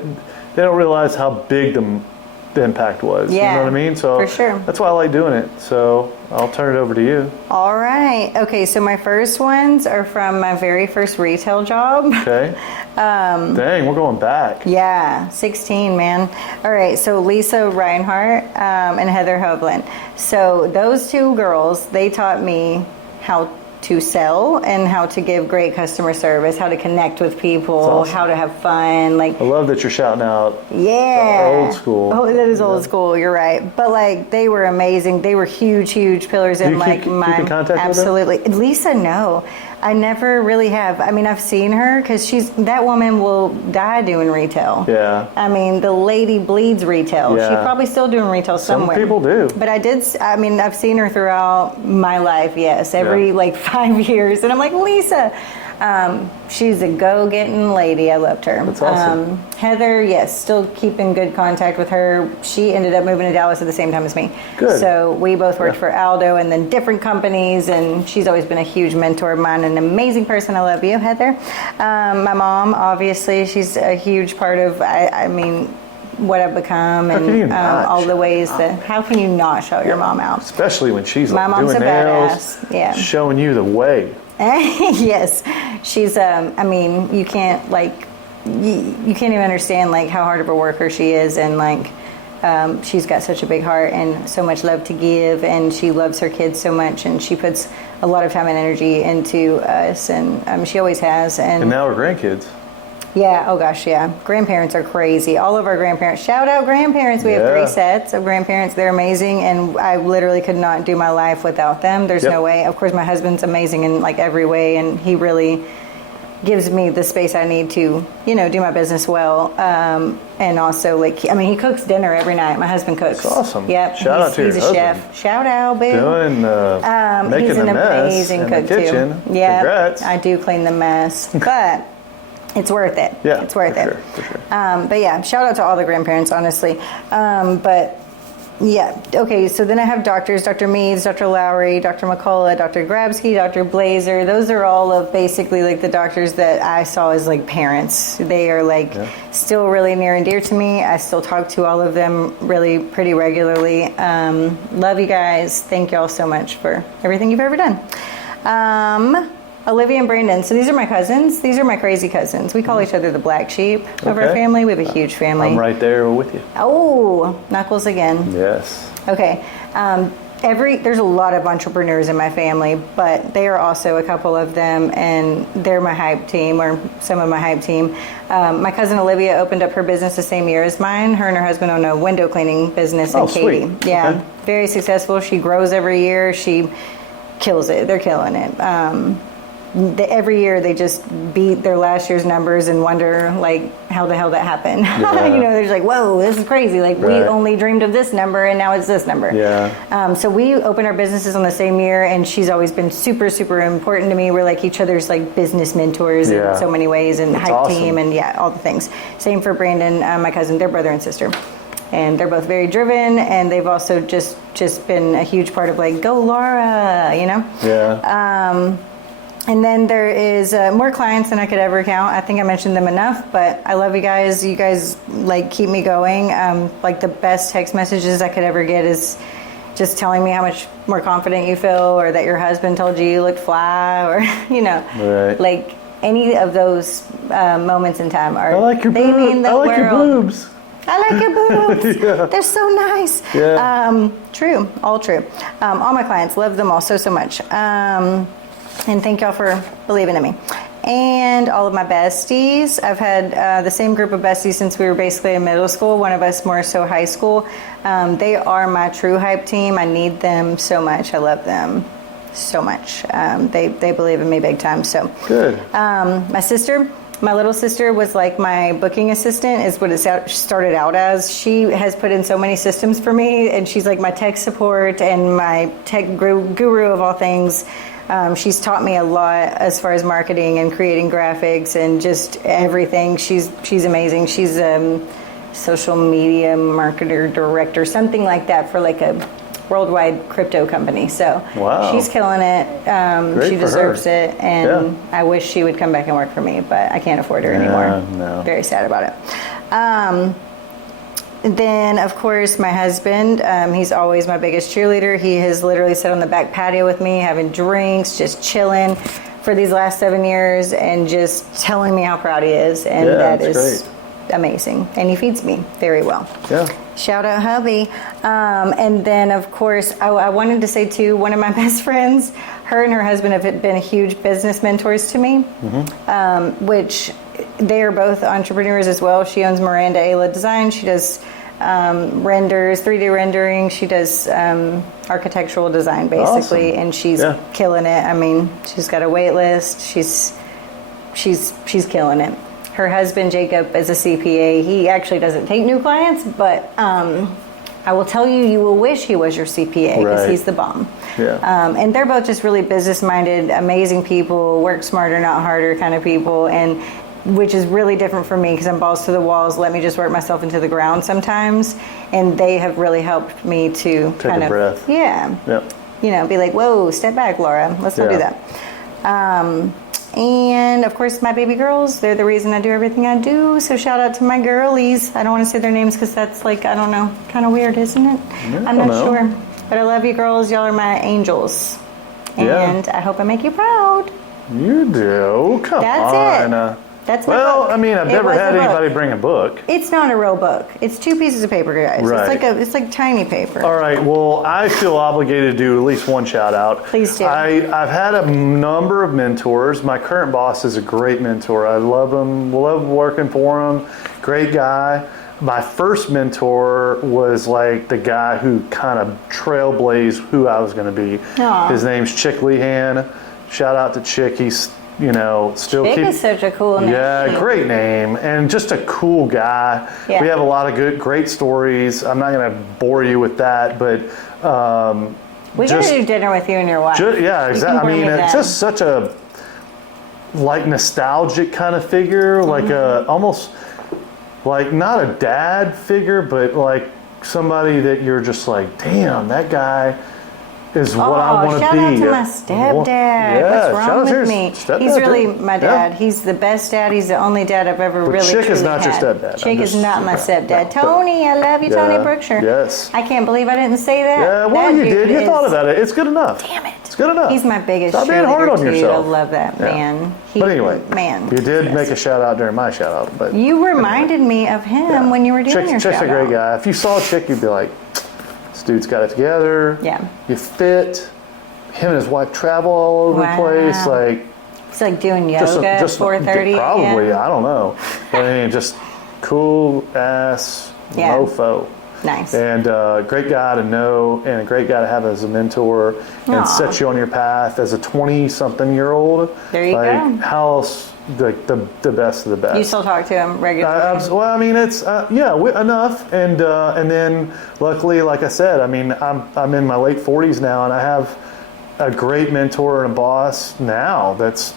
they don't realize how big the impact was. Yeah, you know what I mean? So for sure. That's why I like doing it. So I'll turn it over to you. All right. Okay, so my first ones are from my very first retail job. Okay. Dang, we're going back. Yeah, 16, man. All right, so Lisa Reinhart and Heather Hovland. So those two girls, they taught me how to sell and how to give great customer service, how to connect with people, awesome. How to have fun. Like, I love that you're shouting out yeah, old school. Oh, that is old school. You're right. But like, they were amazing. They were huge pillars in keep in contact with them? Absolutely. Lisa, no. I never really have. I mean, I've seen her because that woman will die doing retail. Yeah. I mean, the lady bleeds retail. Yeah. She's probably still doing retail somewhere. Some people do. But I've seen her throughout my life, yes, every like 5 years. And I'm like, Lisa, she's a go-getting lady. I loved her. That's awesome. Heather, yes, still keep in good contact with her. She ended up moving to Dallas at the same time as me. Good. So we both worked for Aldo and then different companies, and she's always been a huge mentor of mine, an amazing person. I love you, Heather. My mom, obviously, she's a huge part of, what I've become and all the ways that, how can you not shout your mom out? Especially when she's My like mom's doing a nails, badass. Yeah. showing you the way. Yes, she's. You can't you can't even understand like how hard of a worker she is, and like she's got such a big heart and so much love to give, and she loves her kids so much, and she puts a lot of time and energy into us, and she always has. And now her grandkids. Yeah, oh gosh, yeah. Grandparents are crazy. All of our grandparents. Shout out grandparents. We have 3 sets of grandparents. They're amazing, and I literally could not do my life without them. There's no way. Of course, my husband's amazing in like every way, and he really gives me the space I need to, do my business well. And also, he cooks dinner every night. My husband cooks. That's awesome. Yep. Shout out to your He's a husband. chef. Shout out, boo. Doing making He's the an mess amazing in cook the kitchen. too. Yeah, Congrats. I do clean the mess, but it's worth it. Yeah, it's worth it. For sure. But yeah, shout out to all the grandparents, honestly. But yeah, okay. So then I have doctors: Dr. Meads, Dr. Lowry, Dr. McCullough, Dr. Grabsky, Dr. Blazer. Those are all of basically like the doctors that I saw as like parents. They are still really near and dear to me. I still talk to all of them really pretty regularly. Love you guys. Thank you all so much for everything you've ever done. Olivia and Brandon. So these are my cousins. These are my crazy cousins. We call each other the black sheep of our family. We have a huge family. I'm right there with you. Oh, Knuckles again. Yes. Okay. There's a lot of entrepreneurs in my family, but they are also a couple of them, and they're my hype team, or some of my hype team. My cousin Olivia opened up her business the same year as mine. Her and her husband own a window cleaning business in Katy. Sweet. Yeah, Okay. Very successful. She grows every year. She kills it. They're killing it. Every year they just beat their last year's numbers and wonder like how the hell that happened. Yeah. They're just like, whoa, this is crazy. Like we only dreamed of this number and now it's this number. Yeah. So we opened our businesses on the same year, and she's always been super, super important to me. We're like each other's like business mentors in so many ways, and hype awesome. team, and all the things. Same for Brandon, my cousin. They're brother and sister. And they're both very driven, and they've also just been a huge part of like, go Laura, Yeah. And then there is more clients than I could ever count. I think I mentioned them enough, but I love you guys. You guys like keep me going. Like the best text messages I could ever get is just telling me how much more confident you feel, or that your husband told you looked fly, or Right. like any of those moments in time are I like your they boobs. mean the I like your world. boobs. I like your boobs. Yeah. They're so nice. Yeah. True, all true. All my clients, love them all so much. And thank y'all for believing in me. And all of my besties. I've had the same group of besties since we were basically in middle school. One of us more so high school. They are my true hype team. I need them so much. I love them so much. They believe in me big time. So Good. my sister. My little sister was like my booking assistant, is what it started out as. She has put in so many systems for me, and she's like my tech support and my tech guru of all things. She's taught me a lot as far as marketing and creating graphics and just everything. She's amazing. She's a social media marketer director, something like that, for like a worldwide crypto company. So Wow. she's killing it. Great She for deserves her. it, and I wish she would come back and work for me, but I can't afford her anymore. No. Very sad about it. Then, of course, my husband, he's always my biggest cheerleader. He has literally sat on the back patio with me, having drinks, just chilling for these last 7 years, and just telling me how proud he is. And Yeah, that that's is great. amazing. And he feeds me very well. Yeah. Shout out hubby. And then, of course, I wanted to say, too, one of my best friends, her and her husband have been huge business mentors to me, which they are both entrepreneurs as well. She owns Miranda Ayla Design. She does renders, 3D rendering. She does architectural design, basically, Awesome. and she's Yeah. killing it. I mean, she's got a wait list. She's killing it. Her husband, Jacob, is a CPA. He actually doesn't take new clients, but I will tell you, you will wish he was your CPA, because Right. he's the bomb. Yeah. And they're both just really business-minded, amazing people, work smarter, not harder kind of people, and which is really different for me, because I'm balls to the walls, let me just work myself into the ground sometimes, and they have really helped me to Take kind a of, breath. yeah, Yep. you know, be like, whoa, step back, Laura, let's not do Yeah. that. And of course, my baby girls, they're the reason I do everything I do. So shout out to my girlies. I don't want to say their names because that's like, I don't know, kind of weird, isn't it? Yeah, I'm not no. sure. But I love you girls. Y'all are my angels. Yeah. And I hope I make you proud. You do. Come That's on. it. That's my Well, book. I mean, I've It never was had a book. anybody bring a book. It's not a real book. It's 2 pieces of paper, guys. Right. It's like tiny paper. All right. Well, I feel obligated to do at least one shout out. Please do. I've had a number of mentors. My current boss is a great mentor. I love him. Love working for him. Great guy. My first mentor was like the guy who kind of trailblazed who I was going to be. Aw. His name's Chick Lehan. Shout out to Chick. He's, still Chick keep. is such a cool name. Yeah, great name, and just a cool guy. Yeah. We have a lot of great stories. I'm not going to bore you with that, but We gotta do dinner with you and your wife. yeah, You exactly. can I bring mean, it it's down. just such a nostalgic kind of figure, like a almost like not a dad figure, but like somebody that you're just like, damn, that guy is what I want to be. Shout out to my stepdad. Yeah, What's shout wrong out to your with me? stepdad, He's really too. my Yeah. dad. He's the best dad. He's the only dad I've ever But really Chick is truly not your had. stepdad. Chick I'm is just- not my yeah, stepdad. no, Tony, I love you, Tony Yeah, Brookshire. yes. I can't believe I didn't say that. Yeah, well, That you dude did. You is- thought about it. It's good enough. Damn it. It's good enough. He's my biggest Stop being hard cheerleader, on too. yourself. I love that Yeah. man. But anyway, man. you did Yes. make a shout out during my shout out. But You reminded me of him when you were doing your Chick's shout a great out. guy. If you saw Chick, you'd be like, this dude's got it together. Yeah. You fit. Him and his wife travel all over Wow. the place. Like, It's like doing yoga at 4:30. Probably, a.m. I don't know. I mean, just cool ass Yeah. mofo. Nice. And great guy to know, and a great guy to have as a mentor, and Aw. set you on your path as a 20-something-year-old. There you like, go. How else? The best of the best. You still talk to him regularly? Well, I mean, it's enough, and then luckily, like I said, I mean, I'm in my late 40s now, and I have a great mentor and a boss now. That's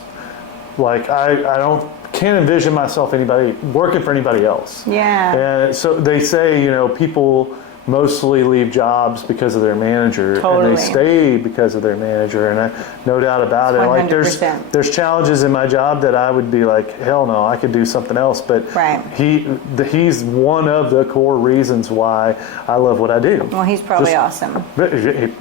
like I can't envision myself working for anybody else. Yeah. And so they say, people mostly leave jobs because of their manager, Totally. and they stay because of their manager, and no doubt about it. Like 100%. there's challenges in my job that I would be like, hell no, I could do something else. But Right. he's one of the core reasons why I love what I do. Well, he's probably Just- awesome.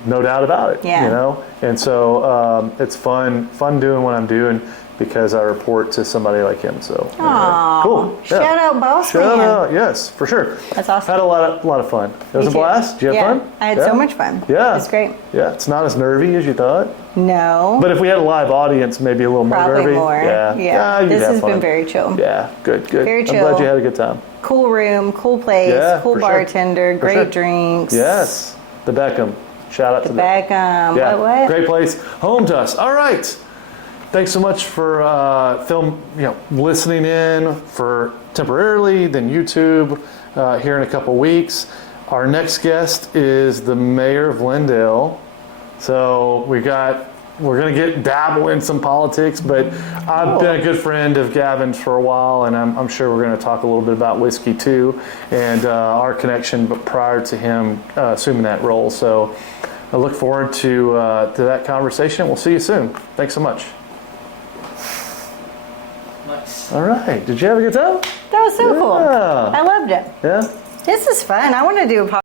No doubt about it. Yeah. And so it's fun doing what I'm doing. because I report to somebody like him. So Aw, cool. Yeah. Shout out, boss Shout man. out, yes, for sure. That's awesome. Had a lot of fun. It was Me a too. blast. Did you have fun? I had so much fun. Yeah, It was great. Yeah, it's not as nervy as you thought. No. But if we had a live audience, maybe a little more Probably nervy. more. Yeah. You'd This have has fun. been very chill. Yeah, good. Very I'm chill. glad you had a good time. Cool room, cool place, Yeah, cool for sure. bartender, For great sure. drinks. Yes, the Beckham. Shout out to them. Beckham. Yeah, What? great place. Home to us. All right. Thanks so much for listening in for temporarily, then YouTube here in a couple weeks. Our next guest is the mayor of Glendale. So we're going to dabble in some politics, but I've been a good friend of Gavin's for a while, and I'm sure we're going to talk a little bit about whiskey too, and our connection prior to him assuming that role. So I look forward to that conversation. We'll see you soon. Thanks so much. Nice. All right. Did you have a good time? That was so cool. Yeah. I loved it. Yeah? This is fun. I want to do a podcast.